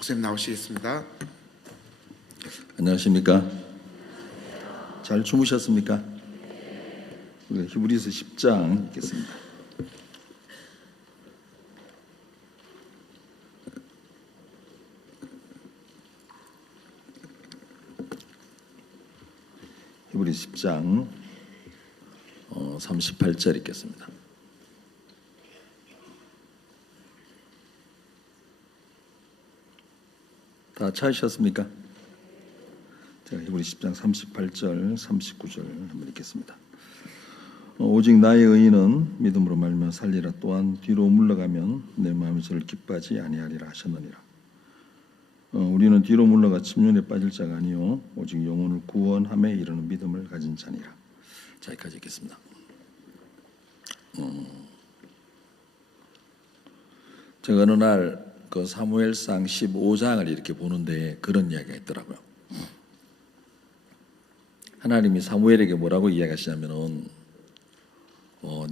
목사님 나오시겠습니다. 안녕하십니까? 잘 주무셨습니까? 우리 히브리서 10장 읽겠습니다. 히브리서 10장 38절 읽겠습니다. 다 찾으셨습니까? 제가 히브리 10장 38절, 39절 한번 읽겠습니다. 오직 나의 의인은 믿음으로 말미암아 살리라. 또한 뒤로 물러가면 내 마음이 저를 기뻐하지 아니하리라 하셨느니라. 우리는 뒤로 물러가 침륜에 빠질 자가 아니요 오직 영혼을 구원함에 이르는 믿음을 가진 자니라. 자, 여기까지 읽겠습니다. 제가 어느 날 그 사무엘상 15장을 이렇게 보는데 그런 이야기가 있더라고요. 하나님이 사무엘에게 뭐라고 이야기하시냐면은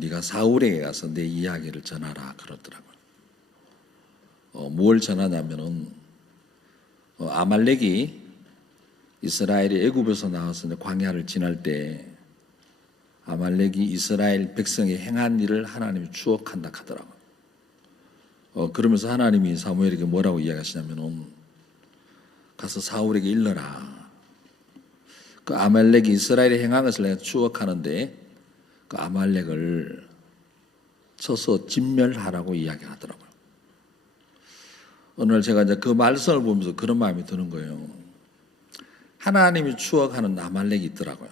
네가 사울에게 가서 내 이야기를 전하라 그러더라고요. 뭘 전하냐면은 아말렉이 이스라엘이 애굽에서 나와서 광야를 지날 때 아말렉이 이스라엘 백성이 행한 일을 하나님이 추억한다 하더라고요. 그러면서 하나님이 사무엘에게 뭐라고 이야기하시냐면은 가서 사울에게 일러라. 그 아말렉이 이스라엘이 행한 것을 내가 추억하는데 그 아말렉을 쳐서 진멸하라고 이야기하더라고요. 어느 날 제가 이제 그 말씀을 보면서 그런 마음이 드는 거예요. 하나님이 추억하는 아말렉이 있더라고요.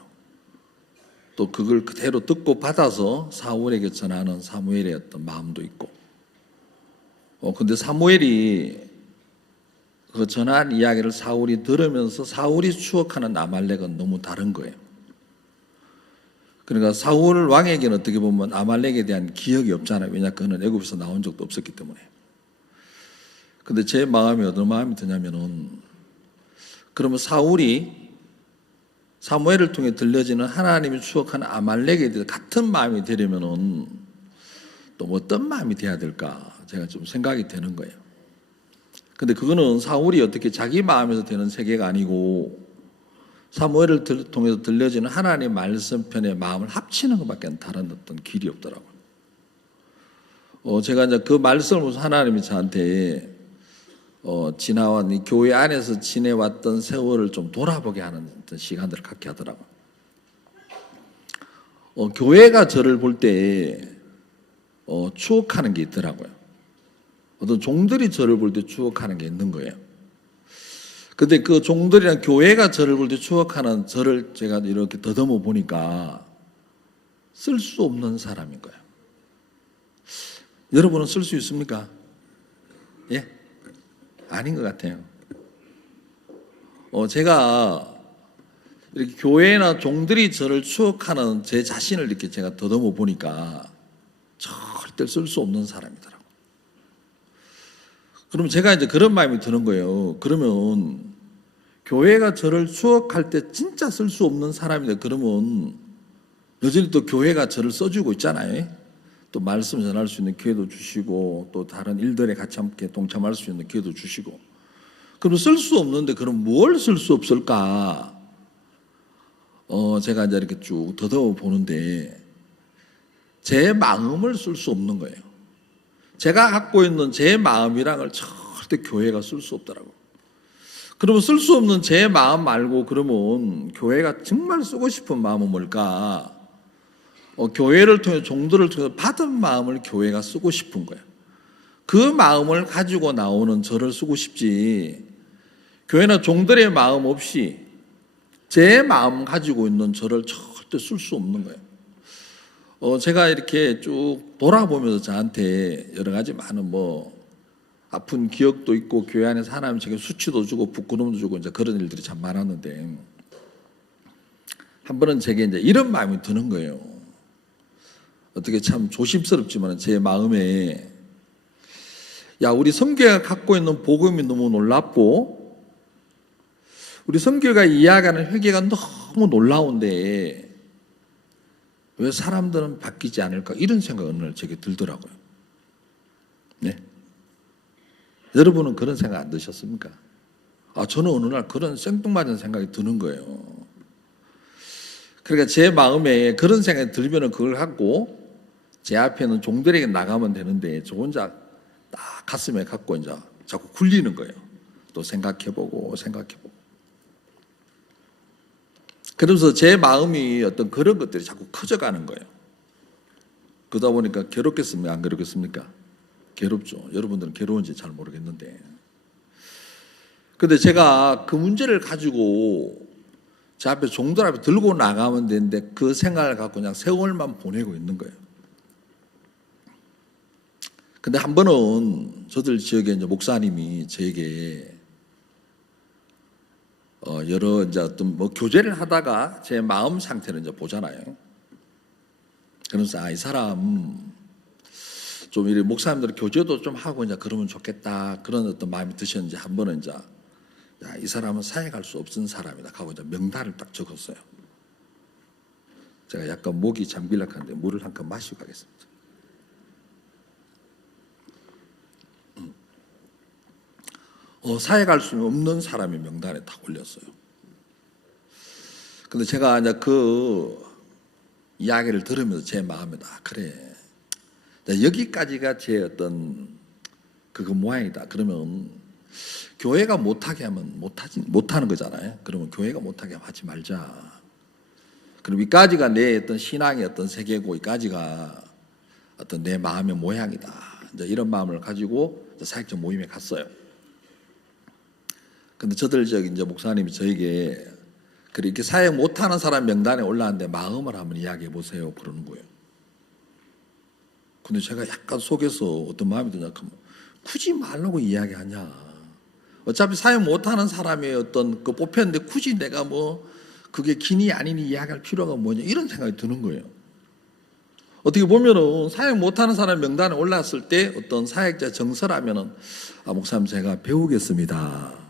또 그걸 그대로 듣고 받아서 사울에게 전하는 사무엘의 어떤 마음도 있고. 근데 사무엘이 그 전한 이야기를 사울이 들으면서 사울이 추억하는 아말렉은 너무 다른 거예요. 그러니까 사울 왕에게는 어떻게 보면 아말렉에 대한 기억이 없잖아요. 왜냐 그는 애굽에서 나온 적도 없었기 때문에. 근데 제 마음이 어떤 마음이 드냐면은 그러면 사울이 사무엘을 통해 들려지는 하나님이 추억하는 아말렉에 대해서 같은 마음이 되려면은 또 뭐 어떤 마음이 돼야 될까 제가 좀 생각이 되는 거예요. 근데 그거는 사울이 어떻게 자기 마음에서 되는 세계가 아니고 사무엘을 통해서 들려지는 하나님의 말씀편의 마음을 합치는 것밖에 다른 어떤 길이 없더라고요. 제가 이제 그 말씀을 보면서 하나님이 저한테 지나온 이 교회 안에서 지내왔던 세월을 좀 돌아보게 하는 어떤 시간들을 갖게 하더라고요. 교회가 저를 볼 때 추억하는 게 있더라고요. 어떤 종들이 저를 볼 때 추억하는 게 있는 거예요. 근데 그 종들이랑 교회가 저를 볼 때 추억하는 저를 제가 이렇게 더듬어 보니까 쓸 수 없는 사람인 거예요. 여러분은 쓸 수 있습니까? 예? 아닌 것 같아요. 제가 이렇게 교회나 종들이 저를 추억하는 제 자신을 이렇게 제가 더듬어 보니까 절대 쓸 수 없는 사람이더라고요. 그럼 제가 이제 그런 마음이 드는 거예요. 그러면 교회가 저를 추억할 때 진짜 쓸 수 없는 사람이다. 그러면 여전히 또 교회가 저를 써주고 있잖아요. 또 말씀 전할 수 있는 기회도 주시고 또 다른 일들에 같이 함께 동참할 수 있는 기회도 주시고. 그럼 쓸 수 없는데 그럼 뭘 쓸 수 없을까? 제가 이제 이렇게 쭉 더듬어 보는데 제 마음을 쓸 수 없는 거예요. 제가 갖고 있는 제 마음이랑을 절대 교회가 쓸 수 없더라고요. 그러면 쓸 수 없는 제 마음 말고 그러면 교회가 정말 쓰고 싶은 마음은 뭘까? 교회를 통해 종들을 통해 받은 마음을 교회가 쓰고 싶은 거예요. 그 마음을 가지고 나오는 저를 쓰고 싶지 교회나 종들의 마음 없이 제 마음 가지고 있는 저를 절대 쓸 수 없는 거예요. 제가 이렇게 쭉 돌아보면서 저한테 여러 가지 많은 아픈 기억도 있고 교회 안에서 하나님 제게 수치도 주고 부끄러움도 주고 이제 그런 일들이 참 많았는데 한 번은 제게 이제 이런 마음이 드는 거예요. 어떻게 참 조심스럽지만 제 마음에 우리 성교회가 갖고 있는 복음이 너무 놀랍고 우리 성교회가 이야기하는 회개가 너무 놀라운데 왜 사람들은 바뀌지 않을까 이런 생각이 어느 날 제게 들더라고요. 네. 여러분은 그런 생각 안 드셨습니까? 저는 어느 날 그런 생뚱맞은 생각이 드는 거예요. 그러니까 제 마음에 그런 생각이 들면 그걸 갖고 제 앞에는 종들에게 나가면 되는데 저 혼자 딱 가슴에 갖고 이제 자꾸 굴리는 거예요. 또 생각해보고. 그러면서 제 마음이 어떤 그런 것들이 자꾸 커져가는 거예요. 그러다 보니까 괴롭겠습니까? 안 괴롭겠습니까? 괴롭죠. 여러분들은 괴로운지 잘 모르겠는데. 근데 제가 그 문제를 가지고 제 앞에 종들 앞에 들고 나가면 되는데 그 생각을 갖고 그냥 세월만 보내고 있는 거예요. 근데 한 번은 저들 지역에 이제 목사님이 저에게 여러 이제 어떤 뭐 교제를 하다가 제 마음 상태를 이제 보잖아요. 그러면서 이 사람 좀 이렇게 목사님들 교제도 좀 하고 이제 그러면 좋겠다 그런 어떤 마음이 드셨는지 한 번은 이제 이 사람은 사역할 수 없는 사람이다 하고 이제 명단을 딱 적었어요. 제가 약간 목이 잠길락 하는데 물을 한 컵 마시고 가겠습니다. 사역할 수 없는 사람이 명단에 딱 올렸어요. 근데 제가 이제 그 이야기를 들으면서 제 마음에 그래. 여기까지가 제 어떤 그거 모양이다. 그러면 교회가 못하게 하면 못하는 거잖아요. 그러면 교회가 못하게 하면 하지 말자. 그럼 이까지가 내 어떤 신앙의 어떤 세계고 이까지가 어떤 내 마음의 모양이다. 이제 이런 마음을 가지고 사역적 모임에 갔어요. 근데 저들 저기 이제 목사님이 저에게 그렇게 사역 못하는 사람 명단에 올라왔는데 마음을 한번 이야기해 보세요. 그러는 거예요. 근데 제가 약간 속에서 어떤 마음이 드냐 하면 굳이 말라고 이야기하냐. 어차피 사역 못하는 사람의 어떤 그 뽑혔는데 굳이 내가 뭐 그게 기니 아니니 이야기할 필요가 뭐냐 이런 생각이 드는 거예요. 어떻게 보면은 사역 못하는 사람 명단에 올랐을 때 어떤 사역자 정서라면은 목사님 제가 배우겠습니다.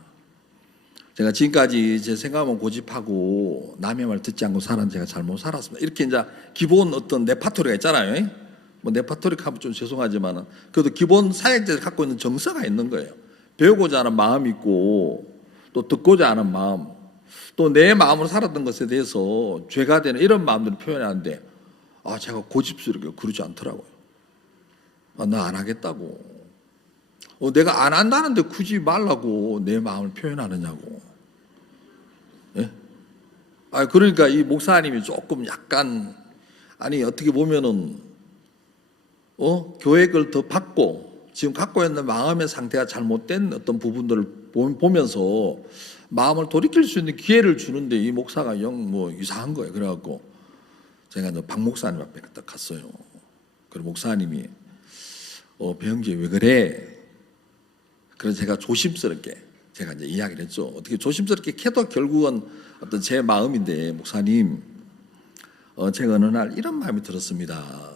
제가 지금까지 제 생각만 고집하고 남의 말 듣지 않고 살았는데 제가 잘못 살았습니다. 이렇게 이제 기본 어떤 레파토리가 있잖아요. 뭐 레파토리 하면 좀 죄송하지만은 그래도 기본 사역자가 갖고 있는 정서가 있는 거예요. 배우고자 하는 마음이 있고 또 듣고자 하는 마음, 또 내 마음으로 살았던 것에 대해서 죄가 되는 이런 마음들을 표현하는데 제가 고집스럽게 그러지 않더라고요. 나 안 하겠다고. 내가 안 한다는데 굳이 말라고 내 마음을 표현하느냐고. 예? 그러니까 이 목사님이 조금 약간 어떻게 보면은 교획을 더 받고 지금 갖고 있는 마음의 상태가 잘못된 어떤 부분들을 보면서 마음을 돌이킬 수 있는 기회를 주는데 이 목사가 영 뭐 이상한 거예요. 그래갖고 제가 박 목사님 앞에 딱 갔어요. 그리고 목사님이 배영재 왜 그래? 그래서 제가 조심스럽게 제가 이제 이야기를 했죠. 어떻게 조심스럽게 해도 결국은 어떤 제 마음인데 목사님, 제가 어느 날 이런 마음이 들었습니다.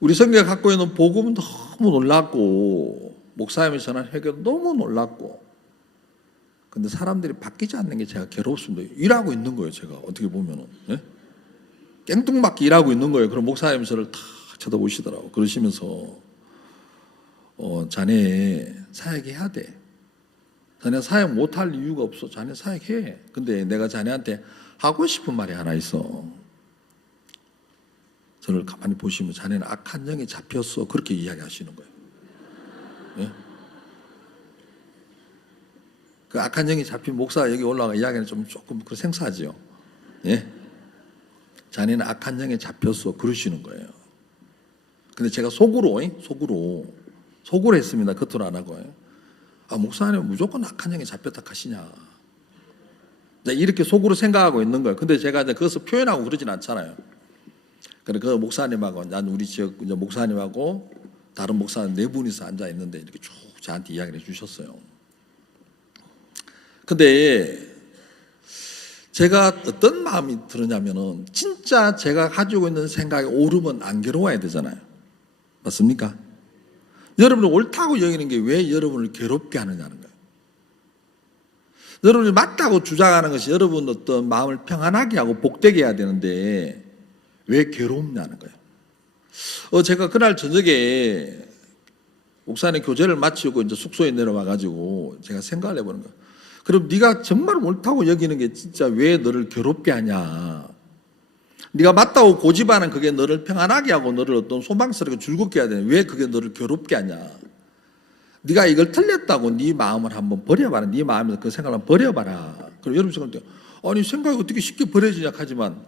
우리 성경이 갖고 있는 복음은 너무 놀랍고 목사님이 전한 회개도 너무 놀랍고 근데 사람들이 바뀌지 않는 게 제가 괴롭습니다. 일하고 있는 거예요. 제가 어떻게 보면은 깽뚱맞게 일하고 있는 거예요. 그럼 목사님 저를 탁 쳐다보시더라고. 그러시면서 자네 사역해야 돼. 자네 사역 못할 이유가 없어. 자네 사역해. 근데 내가 자네한테 하고 싶은 말이 하나 있어. 저를 가만히 보시면 자네는 악한 영에 잡혔어. 그렇게 이야기하시는 거예요. 예? 그 악한 영이 잡힌 목사가 여기 올라가 이야기는 조금 생소하지요. 예? 자네는 악한 영에 잡혔어. 그러시는 거예요. 근데 제가 속으로 했습니다. 겉으로 안 하고. 목사님 무조건 악한 영에 잡혔다 하시냐. 이렇게 속으로 생각하고 있는 거예요. 근데 제가 이제 그것을 표현하고 그러진 않잖아요. 그래서 그 목사님하고, 난 우리 지역 목사님하고 다른 목사님 네 분이서 앉아 있는데 이렇게 쭉 저한테 이야기를 해주셨어요. 근데 제가 어떤 마음이 들었냐면은 진짜 제가 가지고 있는 생각이 옳으면 안 괴로워야 되잖아요. 맞습니까? 여러분이 옳다고 여기는 게 왜 여러분을 괴롭게 하느냐는 거예요. 여러분이 맞다고 주장하는 것이 여러분 어떤 마음을 평안하게 하고 복되게 해야 되는데 왜 괴롭냐는 거예요. 제가 그날 저녁에 목사님 교제를 마치고 이제 숙소에 내려와가지고 제가 생각을 해보는 거예요. 그럼 네가 정말 옳다고 여기는 게 진짜 왜 너를 괴롭게 하냐? 네가 맞다고 고집하는 그게 너를 평안하게 하고 너를 어떤 소망스럽게 즐겁게 해야 되는 왜 그게 너를 괴롭게 하냐? 네가 이걸 틀렸다고 네 마음을 한번 버려봐라. 네 마음에서 그 생각을 버려봐라. 그럼 여러분 생각할 때 아니 생각이 어떻게 쉽게 버려지냐 하지만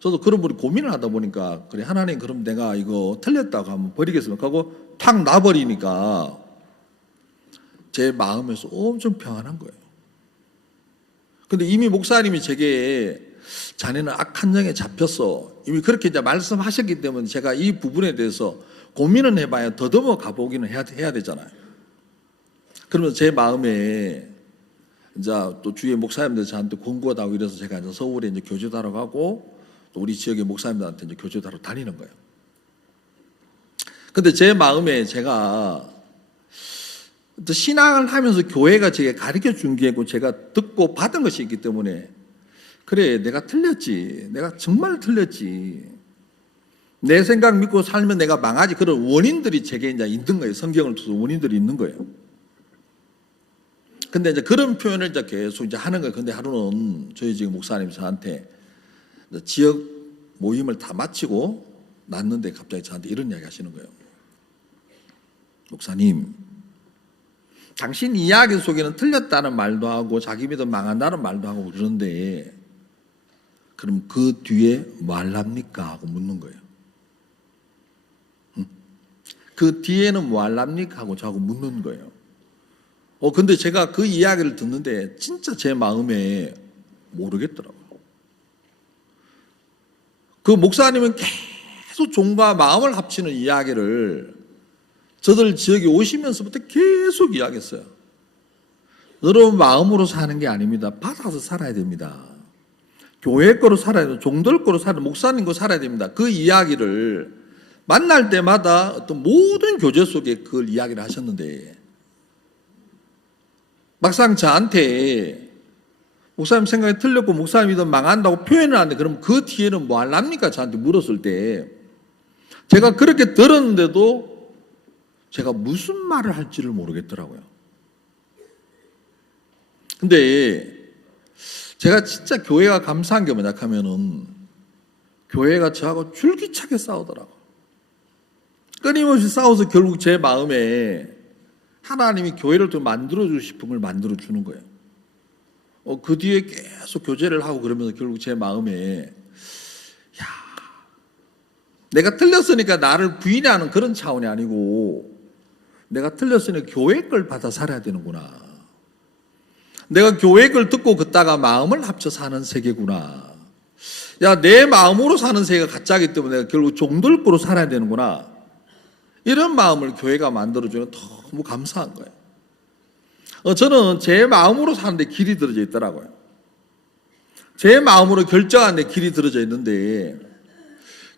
저도 그런 분이 고민을 하다 보니까 그래 하나님 그럼 내가 이거 틀렸다고 한번 버리겠습니까 하고 탁 놔버리니까 제 마음에서 엄청 평안한 거예요. 근데 이미 목사님이 제게 자네는 악한 영에 잡혔어 이미 그렇게 이제 말씀하셨기 때문에 제가 이 부분에 대해서 고민은 해봐야 더듬어 가보기는 해야 되잖아요. 그러면 제 마음에 이제 또 주위에 목사님들 저한테 권고하고 다고 이래서 제가 이제 서울에 이제 교제도 하러 가고 또 우리 지역의 목사님들한테 이제 교제도 하러 다니는 거예요. 근데 제 마음에 제가 또 신앙을 하면서 교회가 제게 가르쳐 준 게 있고 제가 듣고 받은 것이 있기 때문에 그래 내가 틀렸지. 내가 정말 틀렸지. 내 생각 믿고 살면 내가 망하지. 그런 원인들이 제게 이제 있는 거예요. 성경을 통해서 원인들이 있는 거예요. 근데 이제 그런 표현을 이제 계속 이제 하는 거예요. 근데 하루는 저희 지금 목사님이 저한테 지역 모임을 다 마치고 났는데 갑자기 저한테 이런 이야기 하시는 거예요. 목사님, 당신 이야기 속에는 틀렸다는 말도 하고 자기 믿음 망한다는 말도 하고 그러는데 그럼 그 뒤에 뭐 할랍니까? 하고 묻는 거예요. 그 뒤에는 뭐 할랍니까? 하고 저하고 묻는 거예요. 근데 제가 그 이야기를 듣는데 진짜 제 마음에 모르겠더라고요. 그 목사님은 계속 종과 마음을 합치는 이야기를 저들 지역에 오시면서부터 계속 이야기했어요. 여러분 마음으로 사는 게 아닙니다. 받아서 살아야 됩니다. 교회 거로 살아야 돼요. 종들 거로 살아야 돼요. 목사님 거로 살아야 됩니다. 그 이야기를 만날 때마다 어떤 모든 교제 속에 그걸 이야기를 하셨는데 막상 저한테 목사님 생각이 틀렸고 목사님이든 망한다고 표현을 하는데 그럼 그 뒤에는 뭐 할랍니까? 저한테 물었을 때 제가 그렇게 들었는데도 제가 무슨 말을 할지를 모르겠더라고요. 근데 제가 진짜 교회가 감사한 게 뭐냐 하면은 교회가 저하고 줄기차게 싸우더라고요. 끊임없이 싸워서 결국 제 마음에 하나님이 교회를 좀 만들어주고 싶은 걸 만들어주는 거예요. 그 뒤에 계속 교제를 하고 그러면서 결국 제 마음에 내가 틀렸으니까 나를 부인하는 그런 차원이 아니고 내가 틀렸으니까 교회 걸 받아 살아야 되는구나. 내가 교회 걸 듣고 걷다가 마음을 합쳐 사는 세계구나. 내 마음으로 사는 세계가 가짜이기 때문에 내가 결국 종들 거로 살아야 되는구나. 이런 마음을 교회가 만들어주는 너무 감사한 거예요. 저는 제 마음으로 사는데 길이 들어져 있더라고요. 제 마음으로 결정하는데 길이 들어져 있는데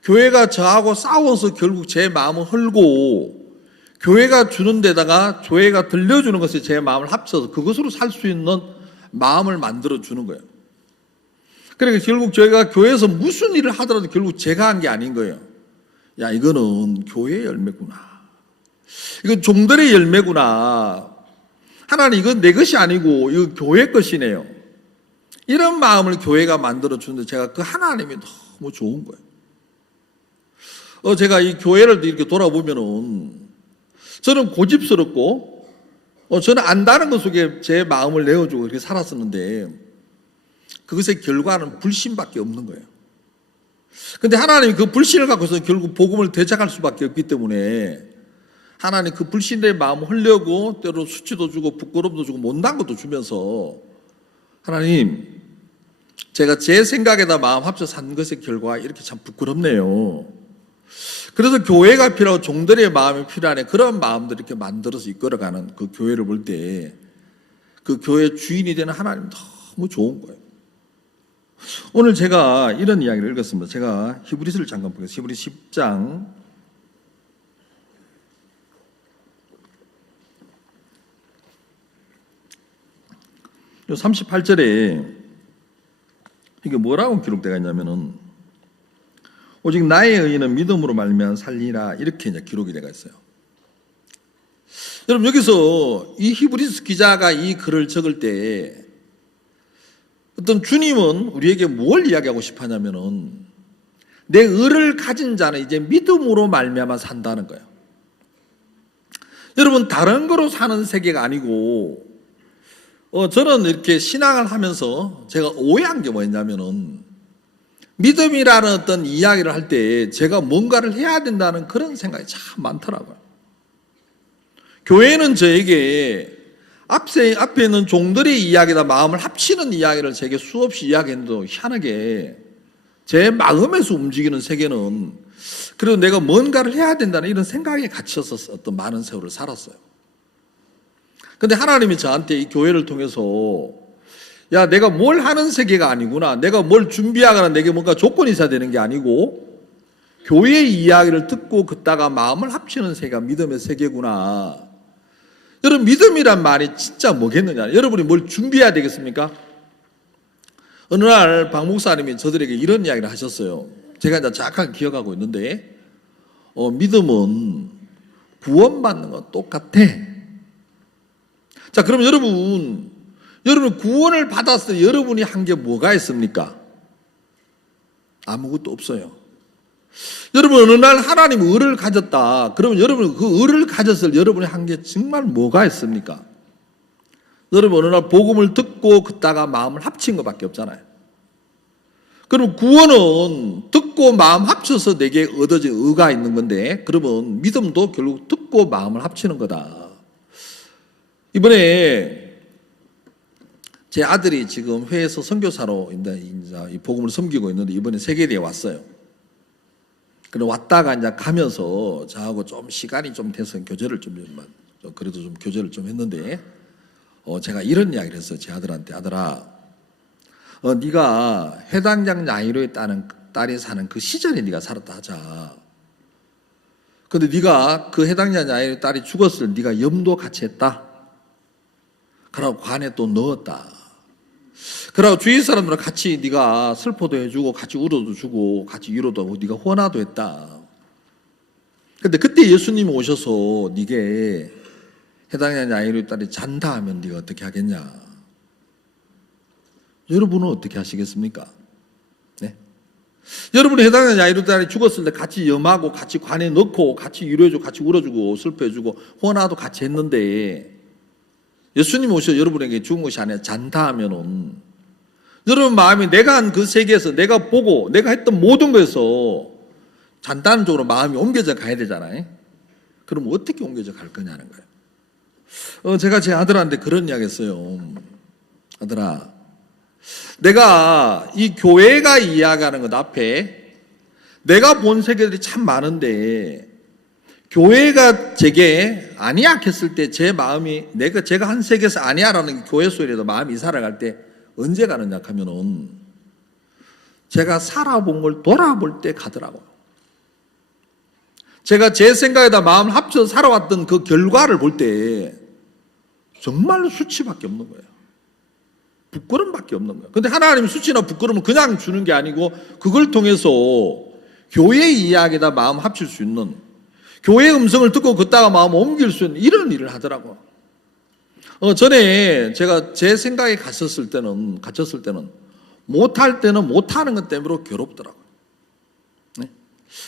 교회가 저하고 싸워서 결국 제 마음을 헐고 교회가 주는 데다가 교회가 들려주는 것에 제 마음을 합쳐서 그것으로 살 수 있는 마음을 만들어주는 거예요. 그러니까 결국 저희가 교회에서 무슨 일을 하더라도 결국 제가 한 게 아닌 거예요. 이거는 교회의 열매구나. 이건 종들의 열매구나. 하나님 이건 내 것이 아니고 이거 교회 것이네요. 이런 마음을 교회가 만들어주는데 제가 그 하나님이 너무 좋은 거예요. 제가 이 교회를 이렇게 돌아보면은 저는 고집스럽고 저는 안다는 것 속에 제 마음을 내어주고 이렇게 살았었는데 그것의 결과는 불신밖에 없는 거예요. 근데 하나님이 그 불신을 갖고서 결국 복음을 대적할 수밖에 없기 때문에 하나님 그 불신의 마음을 흘려고 때로 수치도 주고 부끄럼도 주고 못난 것도 주면서 하나님 제가 제 생각에다 마음 합쳐 산 것의 결과 이렇게 참 부끄럽네요. 그래서 교회가 필요하고 종들의 마음이 필요하네. 그런 마음들을 이렇게 만들어서 이끌어가는 그 교회를 볼 때 그 교회의 주인이 되는 하나님 너무 좋은 거예요. 오늘 제가 이런 이야기를 읽었습니다. 제가 히브리서를 잠깐 보겠습니다. 히브리 10장 38절에 이게 뭐라고 기록되어 있냐면은 오직 나의 의인은 믿음으로 말미암아 살리라 이렇게 이제 기록이 되어 있어요. 여러분, 여기서 이 히브리서 기자가 이 글을 적을 때 어떤 주님은 우리에게 뭘 이야기하고 싶어 하냐면은 내 의를 가진 자는 이제 믿음으로 말미암아 산다는 거예요. 여러분, 다른 거로 사는 세계가 아니고 저는 이렇게 신앙을 하면서 제가 오해한 게 뭐였냐면은 믿음이라는 어떤 이야기를 할 때 제가 뭔가를 해야 된다는 그런 생각이 참 많더라고요. 교회는 저에게 앞에 있는 종들의 이야기다 마음을 합치는 이야기를 제게 수없이 이야기했는데 희한하게 제 마음에서 움직이는 세계는 그래도 내가 뭔가를 해야 된다는 이런 생각에 갇혀서 어떤 많은 세월을 살았어요. 근데 하나님이 저한테 이 교회를 통해서 야, 내가 뭘 하는 세계가 아니구나. 내가 뭘 준비하거나 내게 뭔가 조건이 있어야 되는 게 아니고 교회의 이야기를 듣고 긋다가 마음을 합치는 세계가 믿음의 세계구나. 여러분, 믿음이란 말이 진짜 뭐겠느냐. 여러분이 뭘 준비해야 되겠습니까? 어느 날 박 목사님이 저들에게 이런 이야기를 하셨어요. 제가 이제 정확하게 기억하고 있는데 믿음은 구원받는 건 똑같아. 자, 그럼 여러분 구원을 받았을 때 여러분이 한 게 뭐가 있습니까? 아무것도 없어요. 여러분, 어느 날 하나님 의를 가졌다. 그러면 여러분 그 의를 가졌을 여러분이 한 게 정말 뭐가 있습니까? 여러분, 어느 날 복음을 듣고 긋다가 마음을 합친 것밖에 없잖아요. 그럼 구원은 듣고 마음 합쳐서 내게 얻어진 의가 있는 건데, 그러면 믿음도 결국 듣고 마음을 합치는 거다. 이번에 제 아들이 지금 회에서 선교사로 이 복음을 섬기고 있는데 이번에 세계대에 왔어요. 그래 왔다가 이제 가면서 저하고 좀 시간이 좀 돼서 교제를 그래도 좀 교제를 좀 했는데 제가 이런 이야기를 했어요. 제 아들한테. 아들아, 네가 해당장 야이로의 딸이 사는 그 시절에 네가 살았다 하자. 근데 네가 그 해당장 야이로의 딸이 죽었을 때 네가 염도 같이 했다. 그러고 관에 또 넣었다. 그러고 주위 사람들과 같이 네가 슬퍼도 해주고 같이 울어도 주고 같이 위로도 하고 네가 헌화도 했다. 근데 그때 예수님이 오셔서 네게 해당장 야이로의 딸이 잔다 하면 네가 어떻게 하겠냐? 여러분은 어떻게 하시겠습니까? 네? 여러분이 해당장 야이로의 딸이 죽었을 때 같이 염하고 같이 관에 넣고 같이 위로해주고 같이 울어주고 슬퍼해주고 헌화도 같이 했는데 예수님이 오셔서 여러분에게 죽은 것이 아니라 잔다 하면은 여러분 마음이 내가 한 그 세계에서 내가 보고 내가 했던 모든 것에서 잔다는 쪽으로 마음이 옮겨져 가야 되잖아요. 그럼 어떻게 옮겨져 갈 거냐는 거예요. 제가 제 아들한테 그런 이야기 했어요. 아들아, 내가 이 교회가 이야기하는 것 앞에 내가 본 세계들이 참 많은데 교회가 제게 아니야 했을 때 제 마음이 제가 한 세계에서 아니야라는 교회 소리에도 마음이 이사를 갈 때 언제 가느냐 하면은 제가 살아본 걸 돌아볼 때 가더라고요. 제가 제 생각에다 마음을 합쳐서 살아왔던 그 결과를 볼 때 정말로 수치밖에 없는 거예요. 부끄럼밖에 없는 거예요. 근데 하나님이 수치나 부끄러움을 그냥 주는 게 아니고 그걸 통해서 교회의 이야기에다 마음 합칠 수 있는, 교회의 음성을 듣고 걷다가 마음 옮길 수 있는 이런 일을 하더라고요. 전에 제가 제 생각에 갇혔을 때는 못할 때는 못하는 것 때문에 괴롭더라고요. 네?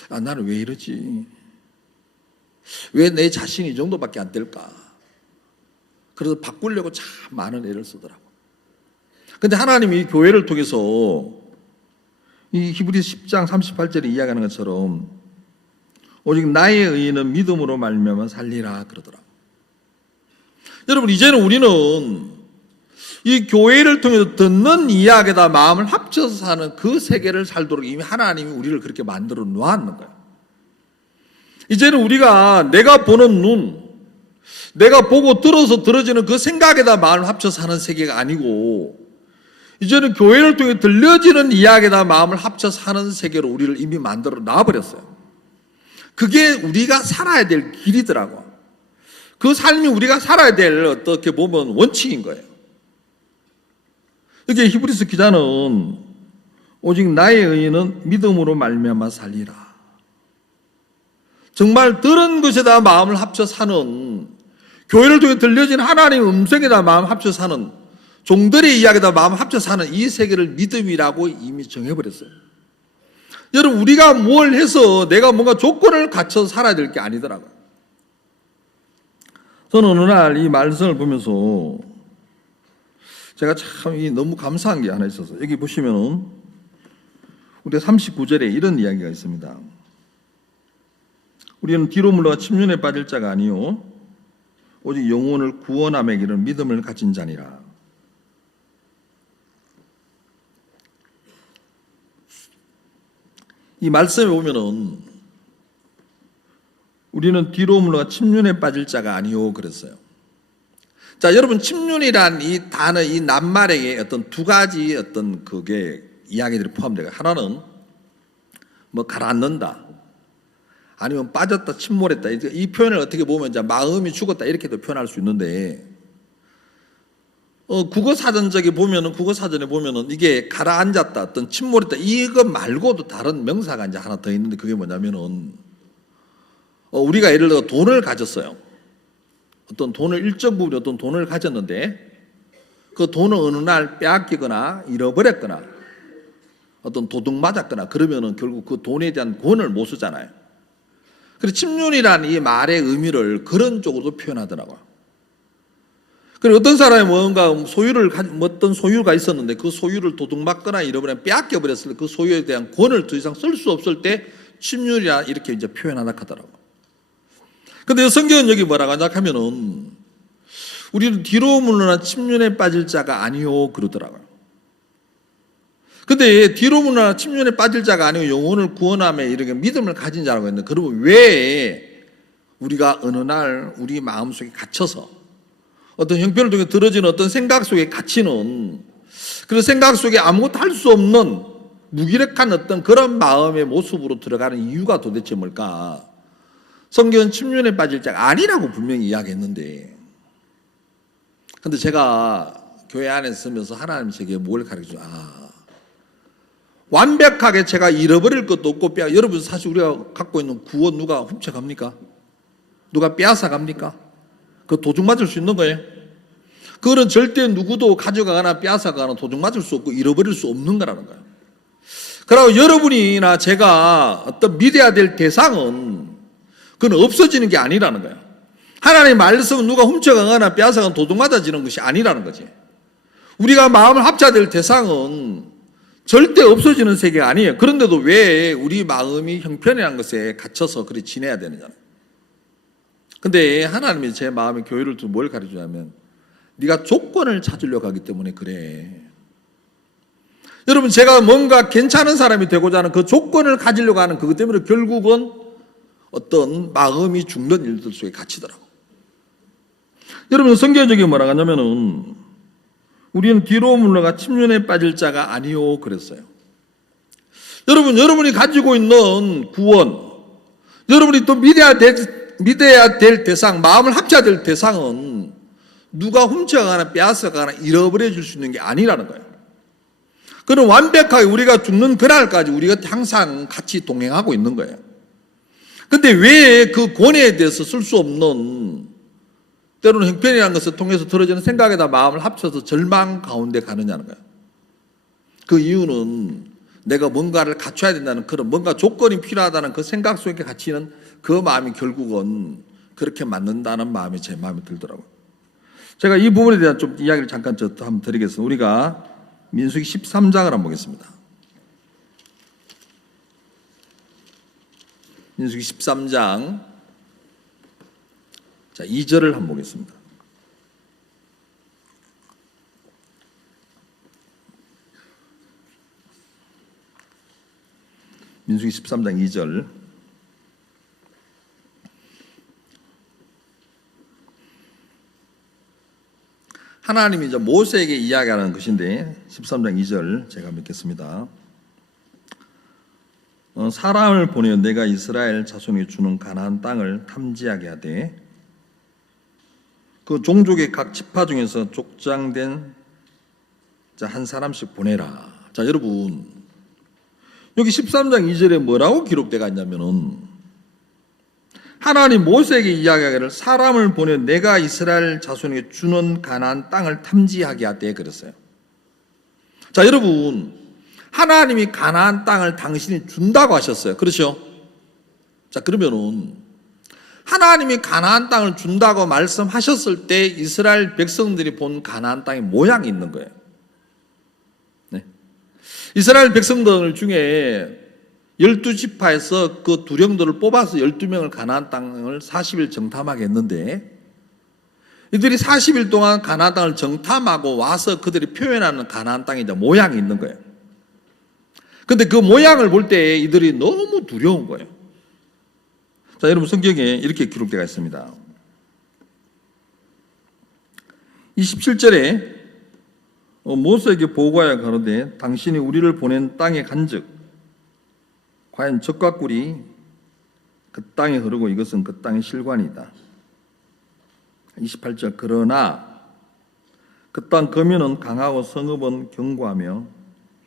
아, 나는 왜 이러지? 왜 내 자신이 이 정도밖에 안 될까? 그래서 바꾸려고 참 많은 애를 쓰더라고요. 근데 하나님이 이 교회를 통해서 이 히브리서 10장 38절에 이야기하는 것처럼 오직 나의 의인은 믿음으로 말미암아 살리라 그러더라고요. 여러분, 이제는 우리는 이 교회를 통해서 듣는 이야기에다 마음을 합쳐서 사는 그 세계를 살도록 이미 하나님이 우리를 그렇게 만들어 놓았는 거예요. 이제는 우리가 내가 보는 눈, 내가 보고 들어서 들어지는 그 생각에다 마음을 합쳐서 사는 세계가 아니고 이제는 교회를 통해 들려지는 이야기에다 마음을 합쳐서 사는 세계로 우리를 이미 만들어 놔버렸어요. 그게 우리가 살아야 될 길이더라고. 그 삶이 우리가 살아야 될 어떻게 보면 원칙인 거예요. 이게 히브리서 기자는 오직 나의 의인은 믿음으로 말미암아 살리라. 정말 들은 것에다 마음을 합쳐 사는 교회를 통해 들려진 하나님의 음성에다 마음 합쳐 사는, 종들의 이야기에다 마음 합쳐 사는 이 세계를 믿음이라고 이미 정해버렸어요. 여러분, 우리가 뭘 해서 내가 뭔가 조건을 갖춰서 살아야 될 게 아니더라고요. 저는 어느 날 이 말씀을 보면서 제가 참 너무 감사한 게 하나 있어서, 여기 보시면은 우리 39절에 이런 이야기가 있습니다. 우리는 뒤로 물러가 침륜에 빠질 자가 아니요 오직 영혼을 구원함에 이르는 믿음을 가진 자니라. 이 말씀에 보면은 우리는 뒤로 물러가 침륜에 빠질 자가 아니요 그랬어요. 자, 여러분, 침륜이란 이 단어, 이 낱말에 어떤 두 가지 어떤 그게 이야기들이 포함되고, 하나는 뭐 가라앉는다, 아니면 빠졌다, 침몰했다, 이 표현을 어떻게 보면 이제 마음이 죽었다 이렇게도 표현할 수 있는데, 국어사전적에 보면은, 국어사전에 보면은 이게 가라앉았다, 어떤 침몰했다, 이거 말고도 다른 명사가 이제 하나 더 있는데, 그게 뭐냐면은 우리가 예를 들어 돈을 가졌어요. 어떤 돈을, 일정 부분 어떤 돈을 가졌는데 그 돈을 어느 날 빼앗기거나 잃어버렸거나 어떤 도둑 맞았거나 그러면은 결국 그 돈에 대한 권을 못 쓰잖아요. 그래서 침륜이라는 이 말의 의미를 그런 쪽으로도 표현하더라고요. 그리고 어떤 사람이 뭔가 어떤 소유가 있었는데 그 소유를 도둑 맞거나 잃어버리면 빼앗겨 버렸을 때 그 소유에 대한 권을 더 이상 쓸 수 없을 때 침륜이라 이렇게 이제 표현하다 하더라고요. 근데 성경은 여기 뭐라고 하냐면은 우리는 뒤로 물러나 침륜에 빠질 자가 아니요 그러더라고요. 근데 뒤로 물러나 침륜에 빠질 자가 아니요 영혼을 구원함에 이렇게 믿음을 가진 자라고 했는데, 그러면 왜 우리가 어느 날 우리 마음속에 갇혀서 어떤 형편을 통해 들어지는 어떤 생각 속에 갇히는, 그런 생각 속에 아무것도 할 수 없는 무기력한 어떤 그런 마음의 모습으로 들어가는 이유가 도대체 뭘까? 성경은 침륜에 빠질 자가 아니라고 분명히 이야기했는데, 근데 제가 교회 안에 서면서 하나님 제게 뭘 가르쳐줘? 완벽하게 제가 잃어버릴 것도 없고 여러분, 사실 우리가 갖고 있는 구원 누가 훔쳐갑니까? 누가 빼앗아 갑니까? 그 도둑 맞을 수 있는 거예요. 그거는 절대 누구도 가져가거나 빼앗아가거나 도둑 맞을 수 없고 잃어버릴 수 없는 거라는 거예요. 그리고 여러분이나 제가 어떤 믿어야 될 대상은 그건 없어지는 게 아니라는 거예요. 하나님의 말씀은 누가 훔쳐가거나 빼앗아가거나 도둑 맞아지는 것이 아니라는 거지. 우리가 마음을 합쳐야 될 대상은 절대 없어지는 세계가 아니에요. 그런데도 왜 우리 마음이 형편이라는 것에 갇혀서 그렇게 지내야 되느냐는. 근데 하나님이 제 마음의 교회를 또 뭘 가르쳐주냐면, 네가 조건을 찾으려고 하기 때문에 그래. 여러분, 제가 뭔가 괜찮은 사람이 되고자 하는 그 조건을 가지려고 하는 그것 때문에 결국은 어떤 마음이 죽는 일들 속에 갇히더라고. 여러분, 성경적인 뭐라고 하냐면은 우리는 뒤로 물러가 침륜에 빠질 자가 아니요 그랬어요. 여러분, 여러분이 가지고 있는 구원, 여러분이 또 믿어야 될 대상, 마음을 합쳐야 될 대상은 누가 훔쳐가거나 빼앗아가거나 잃어버려 줄 수 있는 게 아니라는 거예요. 그는 완벽하게 우리가 죽는 그날까지 우리가 항상 같이 동행하고 있는 거예요. 근데 왜 그 권위에 대해서 쓸 수 없는, 때로는 형편이라는 것을 통해서 들어지는 생각에다 마음을 합쳐서 절망 가운데 가느냐는 거예요. 그 이유는 내가 뭔가를 갖춰야 된다는 그런 뭔가 조건이 필요하다는 그 생각 속에 갇히는 그 마음이 결국은 그렇게 맞는다는 마음이 제 마음에 들더라고요. 제가 이 부분에 대한 좀 이야기를 잠깐 한번 드리겠습니다. 우리가 민수기 13장을 한번 보겠습니다. 민수기 13장, 자, 2절을 한번 보겠습니다. 민수기 13장 2절. 하나님이 이제 모세에게 이야기하는 것인데 13장 2절 제가 읽겠습니다. 사람을 보내어 내가 이스라엘 자손에게 주는 가나안 땅을 탐지하게 하되 그 종족의 각 지파 중에서 족장된 한 사람씩 보내라. 자, 여러분, 여기 13장 2절에 뭐라고 기록되어 있냐면은 하나님 모세에게 이야기하기를 사람을 보내 내가 이스라엘 자손에게 주는 가나안 땅을 탐지하게 하되 그랬어요. 자, 여러분, 하나님이 가나안 땅을 당신이 준다고 하셨어요. 그렇죠? 자, 그러면은 하나님이 가나안 땅을 준다고 말씀하셨을 때 이스라엘 백성들이 본 가나안 땅의 모양이 있는 거예요. 네. 이스라엘 백성들 중에 12지파에서 그 두령들을 뽑아서 12명을 가나안 땅을 40일 정탐하게 했는데, 이들이 40일 동안 가나안 땅을 정탐하고 와서 그들이 표현하는 가나안 땅의 모양이 있는 거예요. 근데 그 모양을 볼 때 이들이 너무 두려운 거예요. 자, 여러분, 성경에 이렇게 기록되어 있습니다. 27절에 모세에게 보고하여 가로되 당신이 우리를 보낸 땅에 간즉 과연 젖과 꿀이 그 땅에 흐르고 이것은 그 땅의 실관이다. 28절 그러나 그 땅 거민은 강하고 성읍은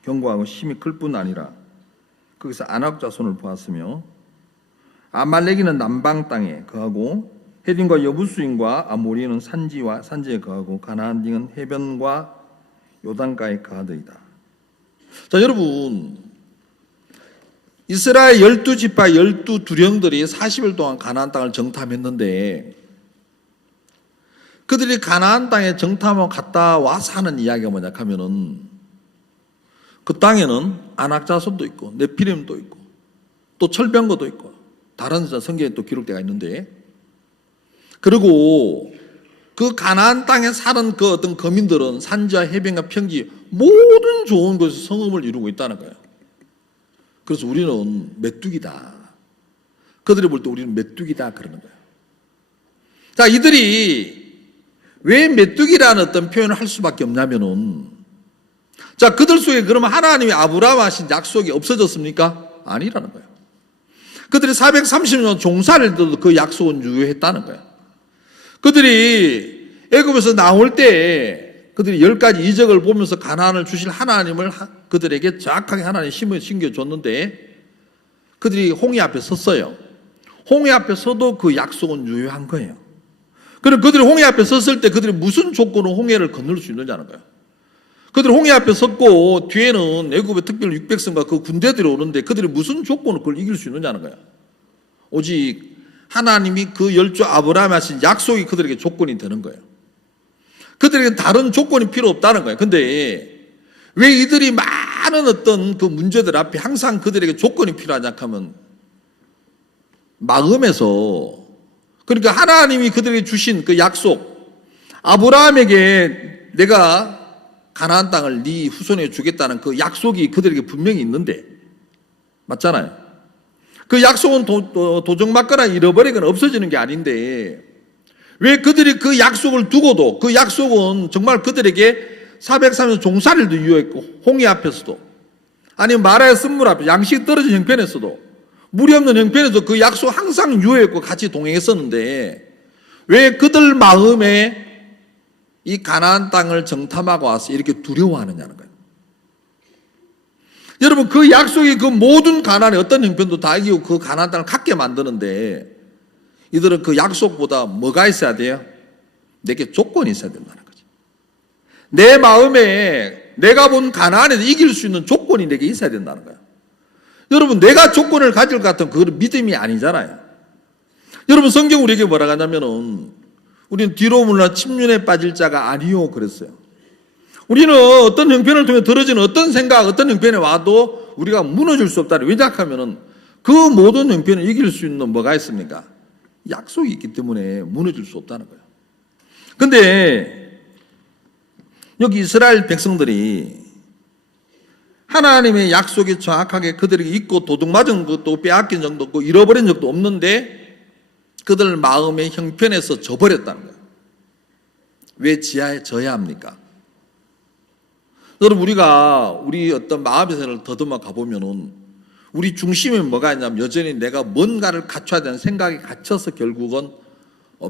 견고하고 심히 클 뿐 아니라 거기서 아낙 자손을 보았으며 아말렉이는 남방 땅에 거하고 헤딘과 여부수인과 아모리는 산지에 거하고 가나안 등은 해변과 요단가에 거하더이다. 자, 여러분, 이스라엘 12지파 12두령들이 40일 동안 가나안 땅을 정탐했는데 그들이 가나안 땅에 정탐하고 갔다 와서 하는 이야기가 뭐냐 하면은 그 땅에는 아낙 자손도 있고 네피림도 있고 또 철병거도 있고 다른 성경에 또 기록되어 있는데, 그리고 그 가나안 땅에 사는 그 어떤 거민들은 산지와 해변과 평지 모든 좋은 곳에서 성읍을 이루고 있다는 거예요. 그래서 우리는 메뚜기다. 그들이 볼 때 우리는 메뚜기다 그러는 거예요. 자, 이들이 왜 메뚜기라는 어떤 표현을 할 수밖에 없냐면은, 자, 그들 속에 그러면 하나님이 아브라함 하신 약속이 없어졌습니까? 아니라는 거예요. 그들이 430년 종살이를 해도 그 약속은 유효했다는 거예요. 그들이 애굽에서 나올 때 그들이 10가지 이적을 보면서 가나안을 주실 하나님을 그들에게 정확하게 하나님 힘을 심겨줬는데 그들이 홍해 앞에 섰어요. 홍해 앞에 서도 그 약속은 유효한 거예요. 그럼 그들이 홍해 앞에 섰을 때 그들이 무슨 조건으로 홍해를 건널 수 있느냐는 거예요. 그들이 홍해 앞에 섰고 뒤에는 애굽의 특별 600성과 그 군대들이 오는데 그들이 무슨 조건으로 그걸 이길 수 있느냐는 거예요. 오직 하나님이 그 열조 아브라함이 하신 약속이 그들에게 조건이 되는 거예요. 그들에게 다른 조건이 필요 없다는 거예요. 근데 왜 이들이 많은 어떤 그 문제들 앞에 항상 그들에게 조건이 필요하냐 하면 마음에서, 그러니까 하나님이 그들에게 주신 그 약속, 아브라함에게 내가 가나안 땅을 네 후손에게 주겠다는 그 약속이 그들에게 분명히 있는데, 맞잖아요. 그 약속은 도적맞거나 잃어버리거나 없어지는 게 아닌데 왜 그들이 그 약속을 두고도 그 약속은 정말 그들에게 430년 종살이도 유효했고 홍해 앞에서도 아니면 마라의 쓴물 앞에 양식이 떨어진 형편에서도 물이 없는 형편에서도 그 약속 항상 유효했고 같이 동행했었는데 왜 그들 마음에 이 가나안 땅을 정탐하고 와서 이렇게 두려워하느냐는 거예요. 여러분, 그 약속이 그 모든 가나안의 어떤 형편도 다 이기고 그 가나안 땅을 갖게 만드는데 이들은 그 약속보다 뭐가 있어야 돼요? 내게 조건이 있어야 된다는 거죠. 내 마음에 내가 본 가나안에서 이길 수 있는 조건이 내게 있어야 된다는 거예요. 여러분, 내가 조건을 가질 것 같으면 그건 믿음이 아니잖아요. 여러분, 성경 우리에게 뭐라고 하냐면은 우리는 뒤로 물러나 침륜에 빠질 자가 아니요 그랬어요. 우리는 어떤 형편을 통해 들어지는 어떤 생각, 어떤 형편에 와도 우리가 무너질 수 없다. 왜냐하면 그 모든 형편을 이길 수 있는 뭐가 있습니까? 약속이 있기 때문에 무너질 수 없다는 거예요. 근데 여기 이스라엘 백성들이 하나님의 약속이 정확하게 그들에게 있고 도둑맞은 것도 빼앗긴 적도 없고 잃어버린 적도 없는데 그들 마음의 형편에서 져버렸다는 거예요. 왜 지하에 져야 합니까? 여러분, 우리 어떤 마음의 세를 더듬어 가보면은 우리 중심에 뭐가 있냐면 여전히 내가 뭔가를 갖춰야 되는 생각이 갇혀서 결국은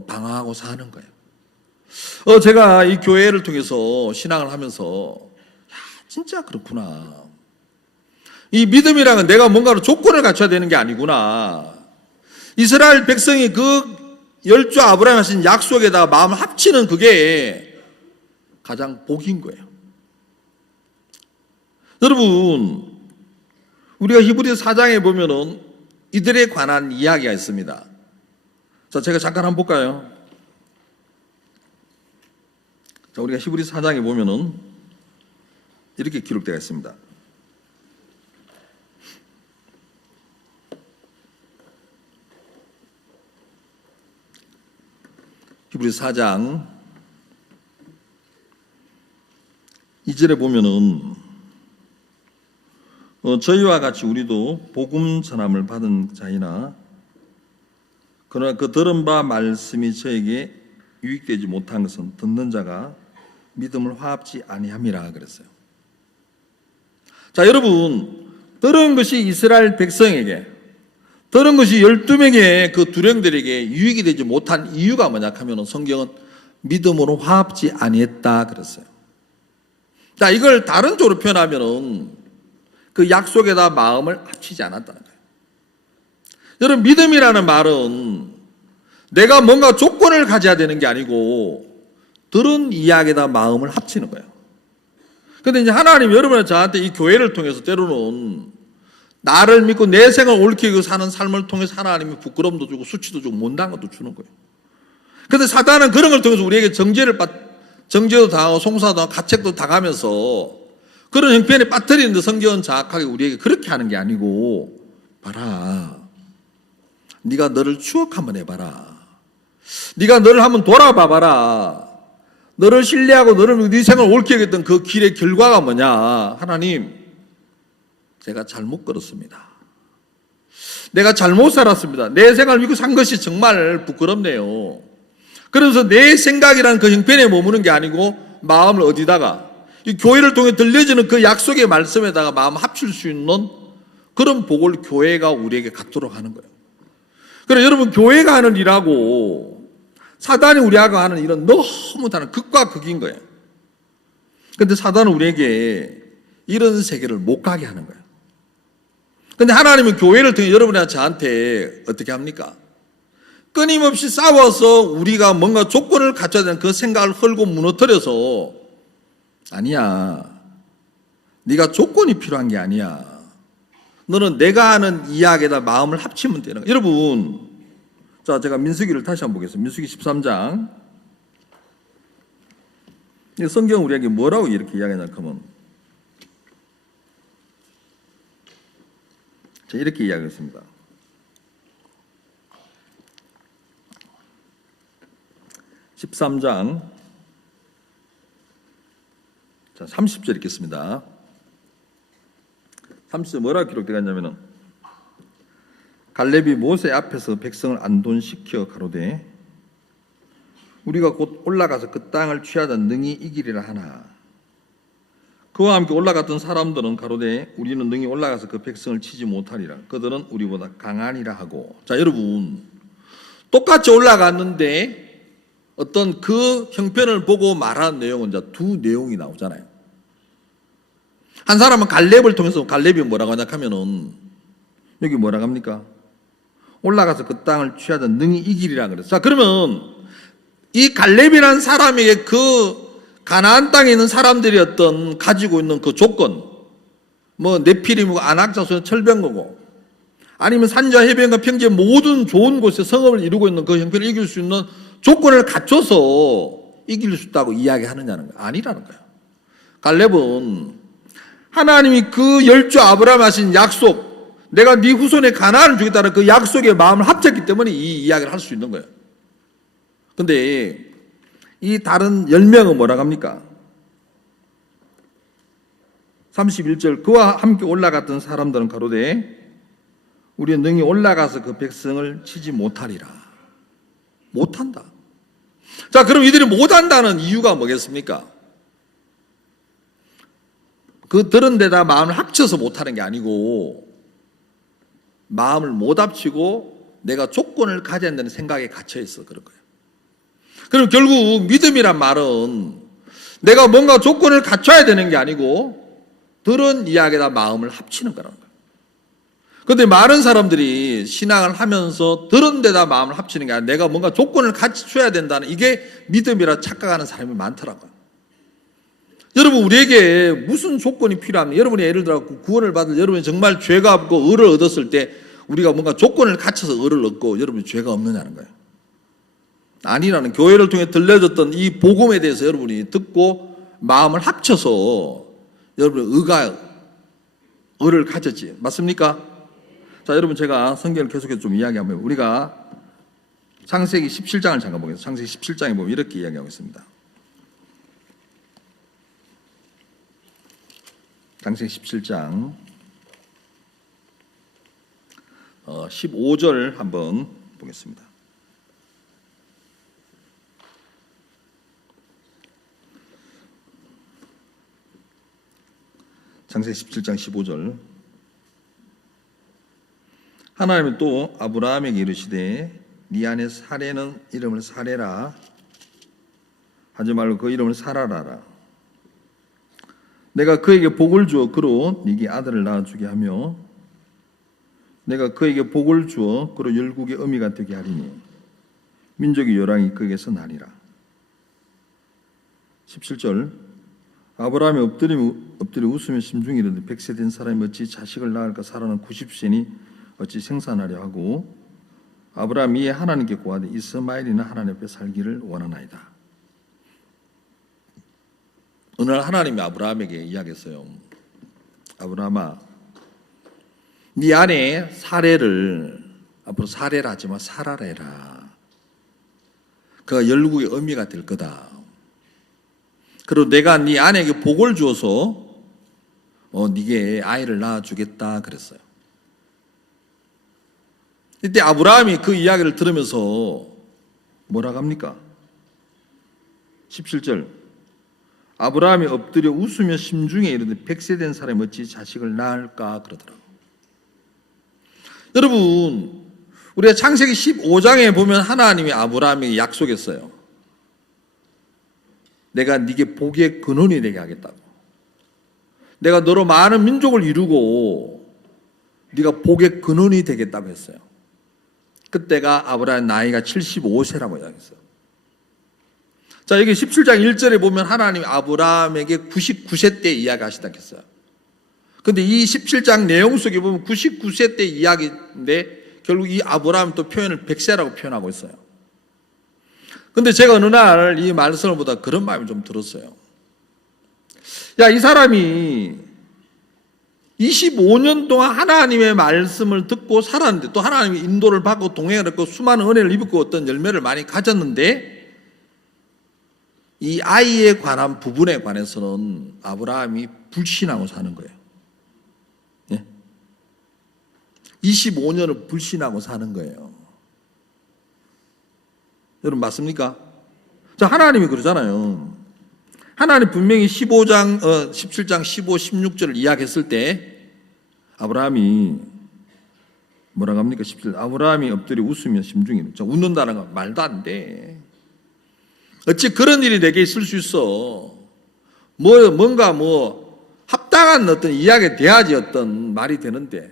방황하고 사는 거예요. 제가 이 교회를 통해서 신앙을 하면서 진짜 그렇구나. 이 믿음이라는 내가 뭔가로 조건을 갖춰야 되는 게 아니구나. 이스라엘 백성이 그 열조 아브라함이 하신 약속에다가 마음을 합치는 그게 가장 복인 거예요. 여러분, 우리가 히브리서 4장에 보면은 이들에 관한 이야기가 있습니다. 자, 제가 잠깐 한번 볼까요? 자, 우리가 히브리서 4장에 보면은 이렇게 기록되어 있습니다. 히브리서 4장 2절에 보면은 저희와 같이 우리도 복음 전함을 받은 자이나 그러나 그 들은 바 말씀이 저에게 유익되지 못한 것은 듣는 자가 믿음을 화합지 아니함이라 그랬어요. 자, 여러분, 들은 것이 이스라엘 백성에게, 들은 것이 12명의 그 두령들에게 유익이 되지 못한 이유가 뭐냐 하면 성경은 믿음으로 화합지 아니했다 그랬어요. 자, 이걸 다른 쪽으로 표현하면은 그 약속에다 마음을 합치지 않았다는 거예요. 여러분, 믿음이라는 말은 내가 뭔가 조건을 가져야 되는 게 아니고 들은 이야기에다 마음을 합치는 거예요. 그런데 이제 하나님 여러분은 저한테 이 교회를 통해서 때로는 나를 믿고 내 생을 옳게 사는 삶을 통해서 하나님이 부끄러움도 주고 수치도 주고 못난 것도 주는 거예요. 그런데 사단은 그런 걸 통해서 우리에게 정죄도 당하고 송사도 당하고 가책도 당하면서 그런 형편에 빠뜨리는데 성경은 정확하게 우리에게 그렇게 하는 게 아니고, 봐라, 네가 너를 추억 한번 해봐라, 네가 너를 한번 돌아봐봐라, 너를 신뢰하고 너를 네 생을 옳게 하겠던 그 길의 결과가 뭐냐. 하나님, 제가 잘못 걸었습니다. 내가 잘못 살았습니다. 내 생을 믿고 산 것이 정말 부끄럽네요. 그러면서 내 생각이라는 그 형편에 머무는 게 아니고 마음을 어디다가, 이 교회를 통해 들려지는 그 약속의 말씀에다가 마음 합칠 수 있는 그런 복을 교회가 우리에게 갖도록 하는 거예요. 그래, 여러분, 교회가 하는 일하고 사단이 우리하고 하는 일은 너무 다른 극과 극인 거예요. 그런데 사단은 우리에게 이런 세계를 못 가게 하는 거예요. 그런데 하나님은 교회를 통해 여러분이나 저한테 어떻게 합니까? 끊임없이 싸워서 우리가 뭔가 조건을 갖춰야 되는 그 생각을 헐고 무너뜨려서, 아니야, 네가 조건이 필요한 게 아니야, 너는 내가 하는 이야기에다 마음을 합치면 되는 거예요. 여러분, 자, 제가 민수기를 다시 한번 보겠습니다. 민수기 13장. 성경 우리에게 뭐라고 이렇게 이야기하냐 하면, 자, 이렇게 이야기했습니다. 13장 자, 30절 읽겠습니다. 30절 뭐라고 기록되어 있냐면은, 갈렙이 모세 앞에서 백성을 안돈시켜 가로되 우리가 곧 올라가서 그 땅을 취하자 능히 이기리라 하나, 그와 함께 올라갔던 사람들은 가로되 우리는 능히 올라가서 그 백성을 치지 못하리라, 그들은 우리보다 강하니라 하고. 자, 여러분, 똑같이 올라갔는데 어떤 그 형편을 보고 말하는 내용은 이제 두 내용이 나오잖아요. 한 사람은 갈렙을 통해서, 갈렙이 뭐라고 하냐 하면은, 여기 뭐라고 합니까? 올라가서 그 땅을 취하자 능히 이기리라 그랬어요. 자, 그러면 이 갈렙이라는 사람에게 그 가나안 땅에 있는 사람들이 어떤 가지고 있는 그 조건, 뭐 네피림이고 안악자손의 철병거고, 아니면 산자 해변과 평지의 모든 좋은 곳에 성읍을 이루고 있는 그 형편을 이길 수 있는 조건을 갖춰서 이길 수 있다고 이야기하느냐는 거예요. 아니라는 거예요. 갈렙은 하나님이 그 열조 아브라함 하신 약속, 내가 네 후손에 가나안을 주겠다는 그 약속에 마음을 합쳤기 때문에 이 이야기를 할 수 있는 거예요. 그런데 이 다른 10명은 뭐라고 합니까? 31절, 그와 함께 올라갔던 사람들은 가로되 우리는 능히 올라가서 그 백성을 치지 못하리라. 못한다. 자, 그럼 이들이 못한다는 이유가 뭐겠습니까? 그 들은 데다 마음을 합쳐서 못하는 게 아니고, 마음을 못 합치고 내가 조건을 가져야 된다는 생각에 갇혀 있어 그런 거예요. 그럼 결국 믿음이란 말은 내가 뭔가 조건을 갖춰야 되는 게 아니고 들은 이야기에다 마음을 합치는 거라는 거예요. 그런데 많은 사람들이 신앙을 하면서 들은 데다 마음을 합치는 게 아니라 내가 뭔가 조건을 같이 줘야 된다는 이게 믿음이라 착각하는 사람이 많더라고요. 여러분, 우리에게 무슨 조건이 필요합니까? 여러분이 예를 들어 구원을 받을 여러분이 정말 죄가 없고 의를 얻었을 때 우리가 뭔가 조건을 갖춰서 의를 얻고 여러분이 죄가 없느냐는 거예요. 아니라는, 교회를 통해 들려졌던 이 복음에 대해서 여러분이 듣고 마음을 합쳐서 여러분의 의를 가졌지. 맞습니까? 자, 여러분, 제가 성경을 계속해서 좀 이야기하면 우리가 창세기 17장을 잠깐 보겠습니다. 창세기 17장에 보면 이렇게 이야기하고 있습니다. 창세기 17장 15절 한번 보겠습니다. 창세기 17장 15절. 하나님은 또 아브라함에게 이르시되 네 아내 사레는 이름을 사레라 하지 말고 그 이름을 사라라라. 내가 그에게 복을 주어 그로 네게 아들을 낳아주게 하며 내가 그에게 복을 주어 그로 열국의 어미가 되게 하리니 민족의 요랑이 그에게서 나리라. 17절. 아브라함이 엎드려 웃으며 심중히 이르되 100세 된 사람이 어찌 자식을 낳을까? 사라는 90세니 어찌 생산하려 하고 아브라함이 이에 하나님께 고하되 이스마엘이나 하나님 앞에 살기를 원하나이다. 어느 날 하나님이 아브라함에게 이야기했어요. 아브라함아, 네 아내 사레를 앞으로 사레라 하지만 사라래라. 그가 열국의 어미가 될 거다. 그리고 내가 네 아내에게 복을 주어서 네게 아이를 낳아주겠다 그랬어요. 이때 아브라함이 그 이야기를 들으면서 뭐라고 합니까? 17절. 아브라함이 엎드려 웃으며 심중에 이르되 100세 된 사람이 어찌 자식을 낳을까 그러더라고요. 여러분, 우리가 창세기 15장에 보면 하나님이 아브라함에게 약속했어요. 내가 네게 복의 근원이 되게 하겠다고. 내가 너로 많은 민족을 이루고 네가 복의 근원이 되겠다고 했어요. 그때가 아브라함 나이가 75세라고 이야기했어요. 자, 여기 17장 1절에 보면 하나님이 아브라함에게 99세 때 이야기하시다고 했어요. 근데 이 17장 내용 속에 보면 99세 때 이야기인데 결국 이 아브라함 또 표현을 100세라고 표현하고 있어요. 근데 제가 어느 날 이 말씀을 보다 그런 마음이 좀 들었어요. 야, 이 사람이 25년 동안 하나님의 말씀을 듣고 살았는데 또 하나님의 인도를 받고 동행을 했고 수많은 은혜를 입었고 어떤 열매를 많이 가졌는데 이 아이에 관한 부분에 관해서는 아브라함이 불신하고 사는 거예요. 예? 25년을 불신하고 사는 거예요. 여러분 맞습니까? 자, 하나님이 그러잖아요. 하나님 분명히 17장 15, 16절을 이야기했을 때 아브라함이 뭐라고 합니까? 17절. 아브라함이 엎드려 웃으며 심중에 웃는다는 건 말도 안 돼. 어찌 그런 일이 내게 있을 수 있어. 뭔가 합당한 어떤 이야기에 대야지 어떤 말이 되는데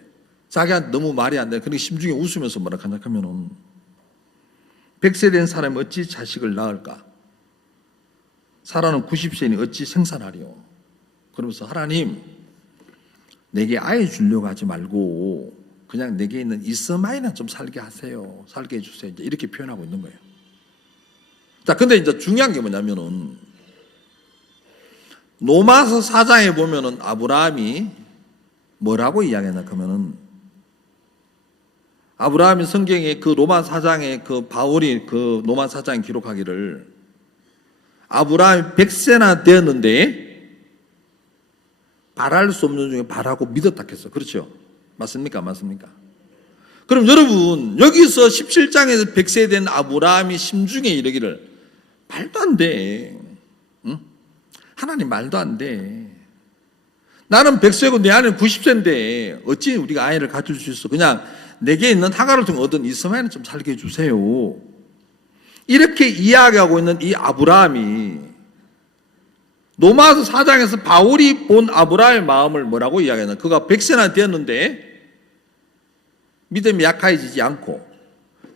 자기한테 너무 말이 안 돼. 그러니까 심중에 웃으면서 뭐라고 하냐면은 100세 된 사람이 어찌 자식을 낳을까? 사라는 90세니 어찌 생산하리요? 그러면서 하나님, 내게 아이 주려고 하지 말고 그냥 내게 있는 이스마엘이나 좀 살게 하세요. 살게 해주세요. 이제 이렇게 표현하고 있는 거예요. 자, 근데 이제 중요한 게 뭐냐면은 로마서 4장에 보면은 아브라함이 뭐라고 이야기하냐 하면은 아브라함이 성경에 그 로마 4장에 그 바울이 그 로마 4장에 기록하기를 아브라함이 100세나 되었는데 바랄 수 없는 중에 바라고 믿었다 했어. 그렇죠? 맞습니까? 맞습니까? 그럼 여러분 여기서 17장에서 100세 된 아브라함이 심중에 이르기를 말도 안 돼. 응? 하나님 말도 안 돼. 나는 100세고 내 아내는 90세인데 어찌 우리가 아이를 가질 수 있어. 그냥 내게 있는 하가를 통해 얻은 이스마엘은 좀 살게 해주세요. 이렇게 이야기하고 있는 이 아브라함이 로마서 4장에서 바울이 본 아브라함의 마음을 뭐라고 이야기하냐. 그가 100세나 되었는데 믿음이 약해지지 않고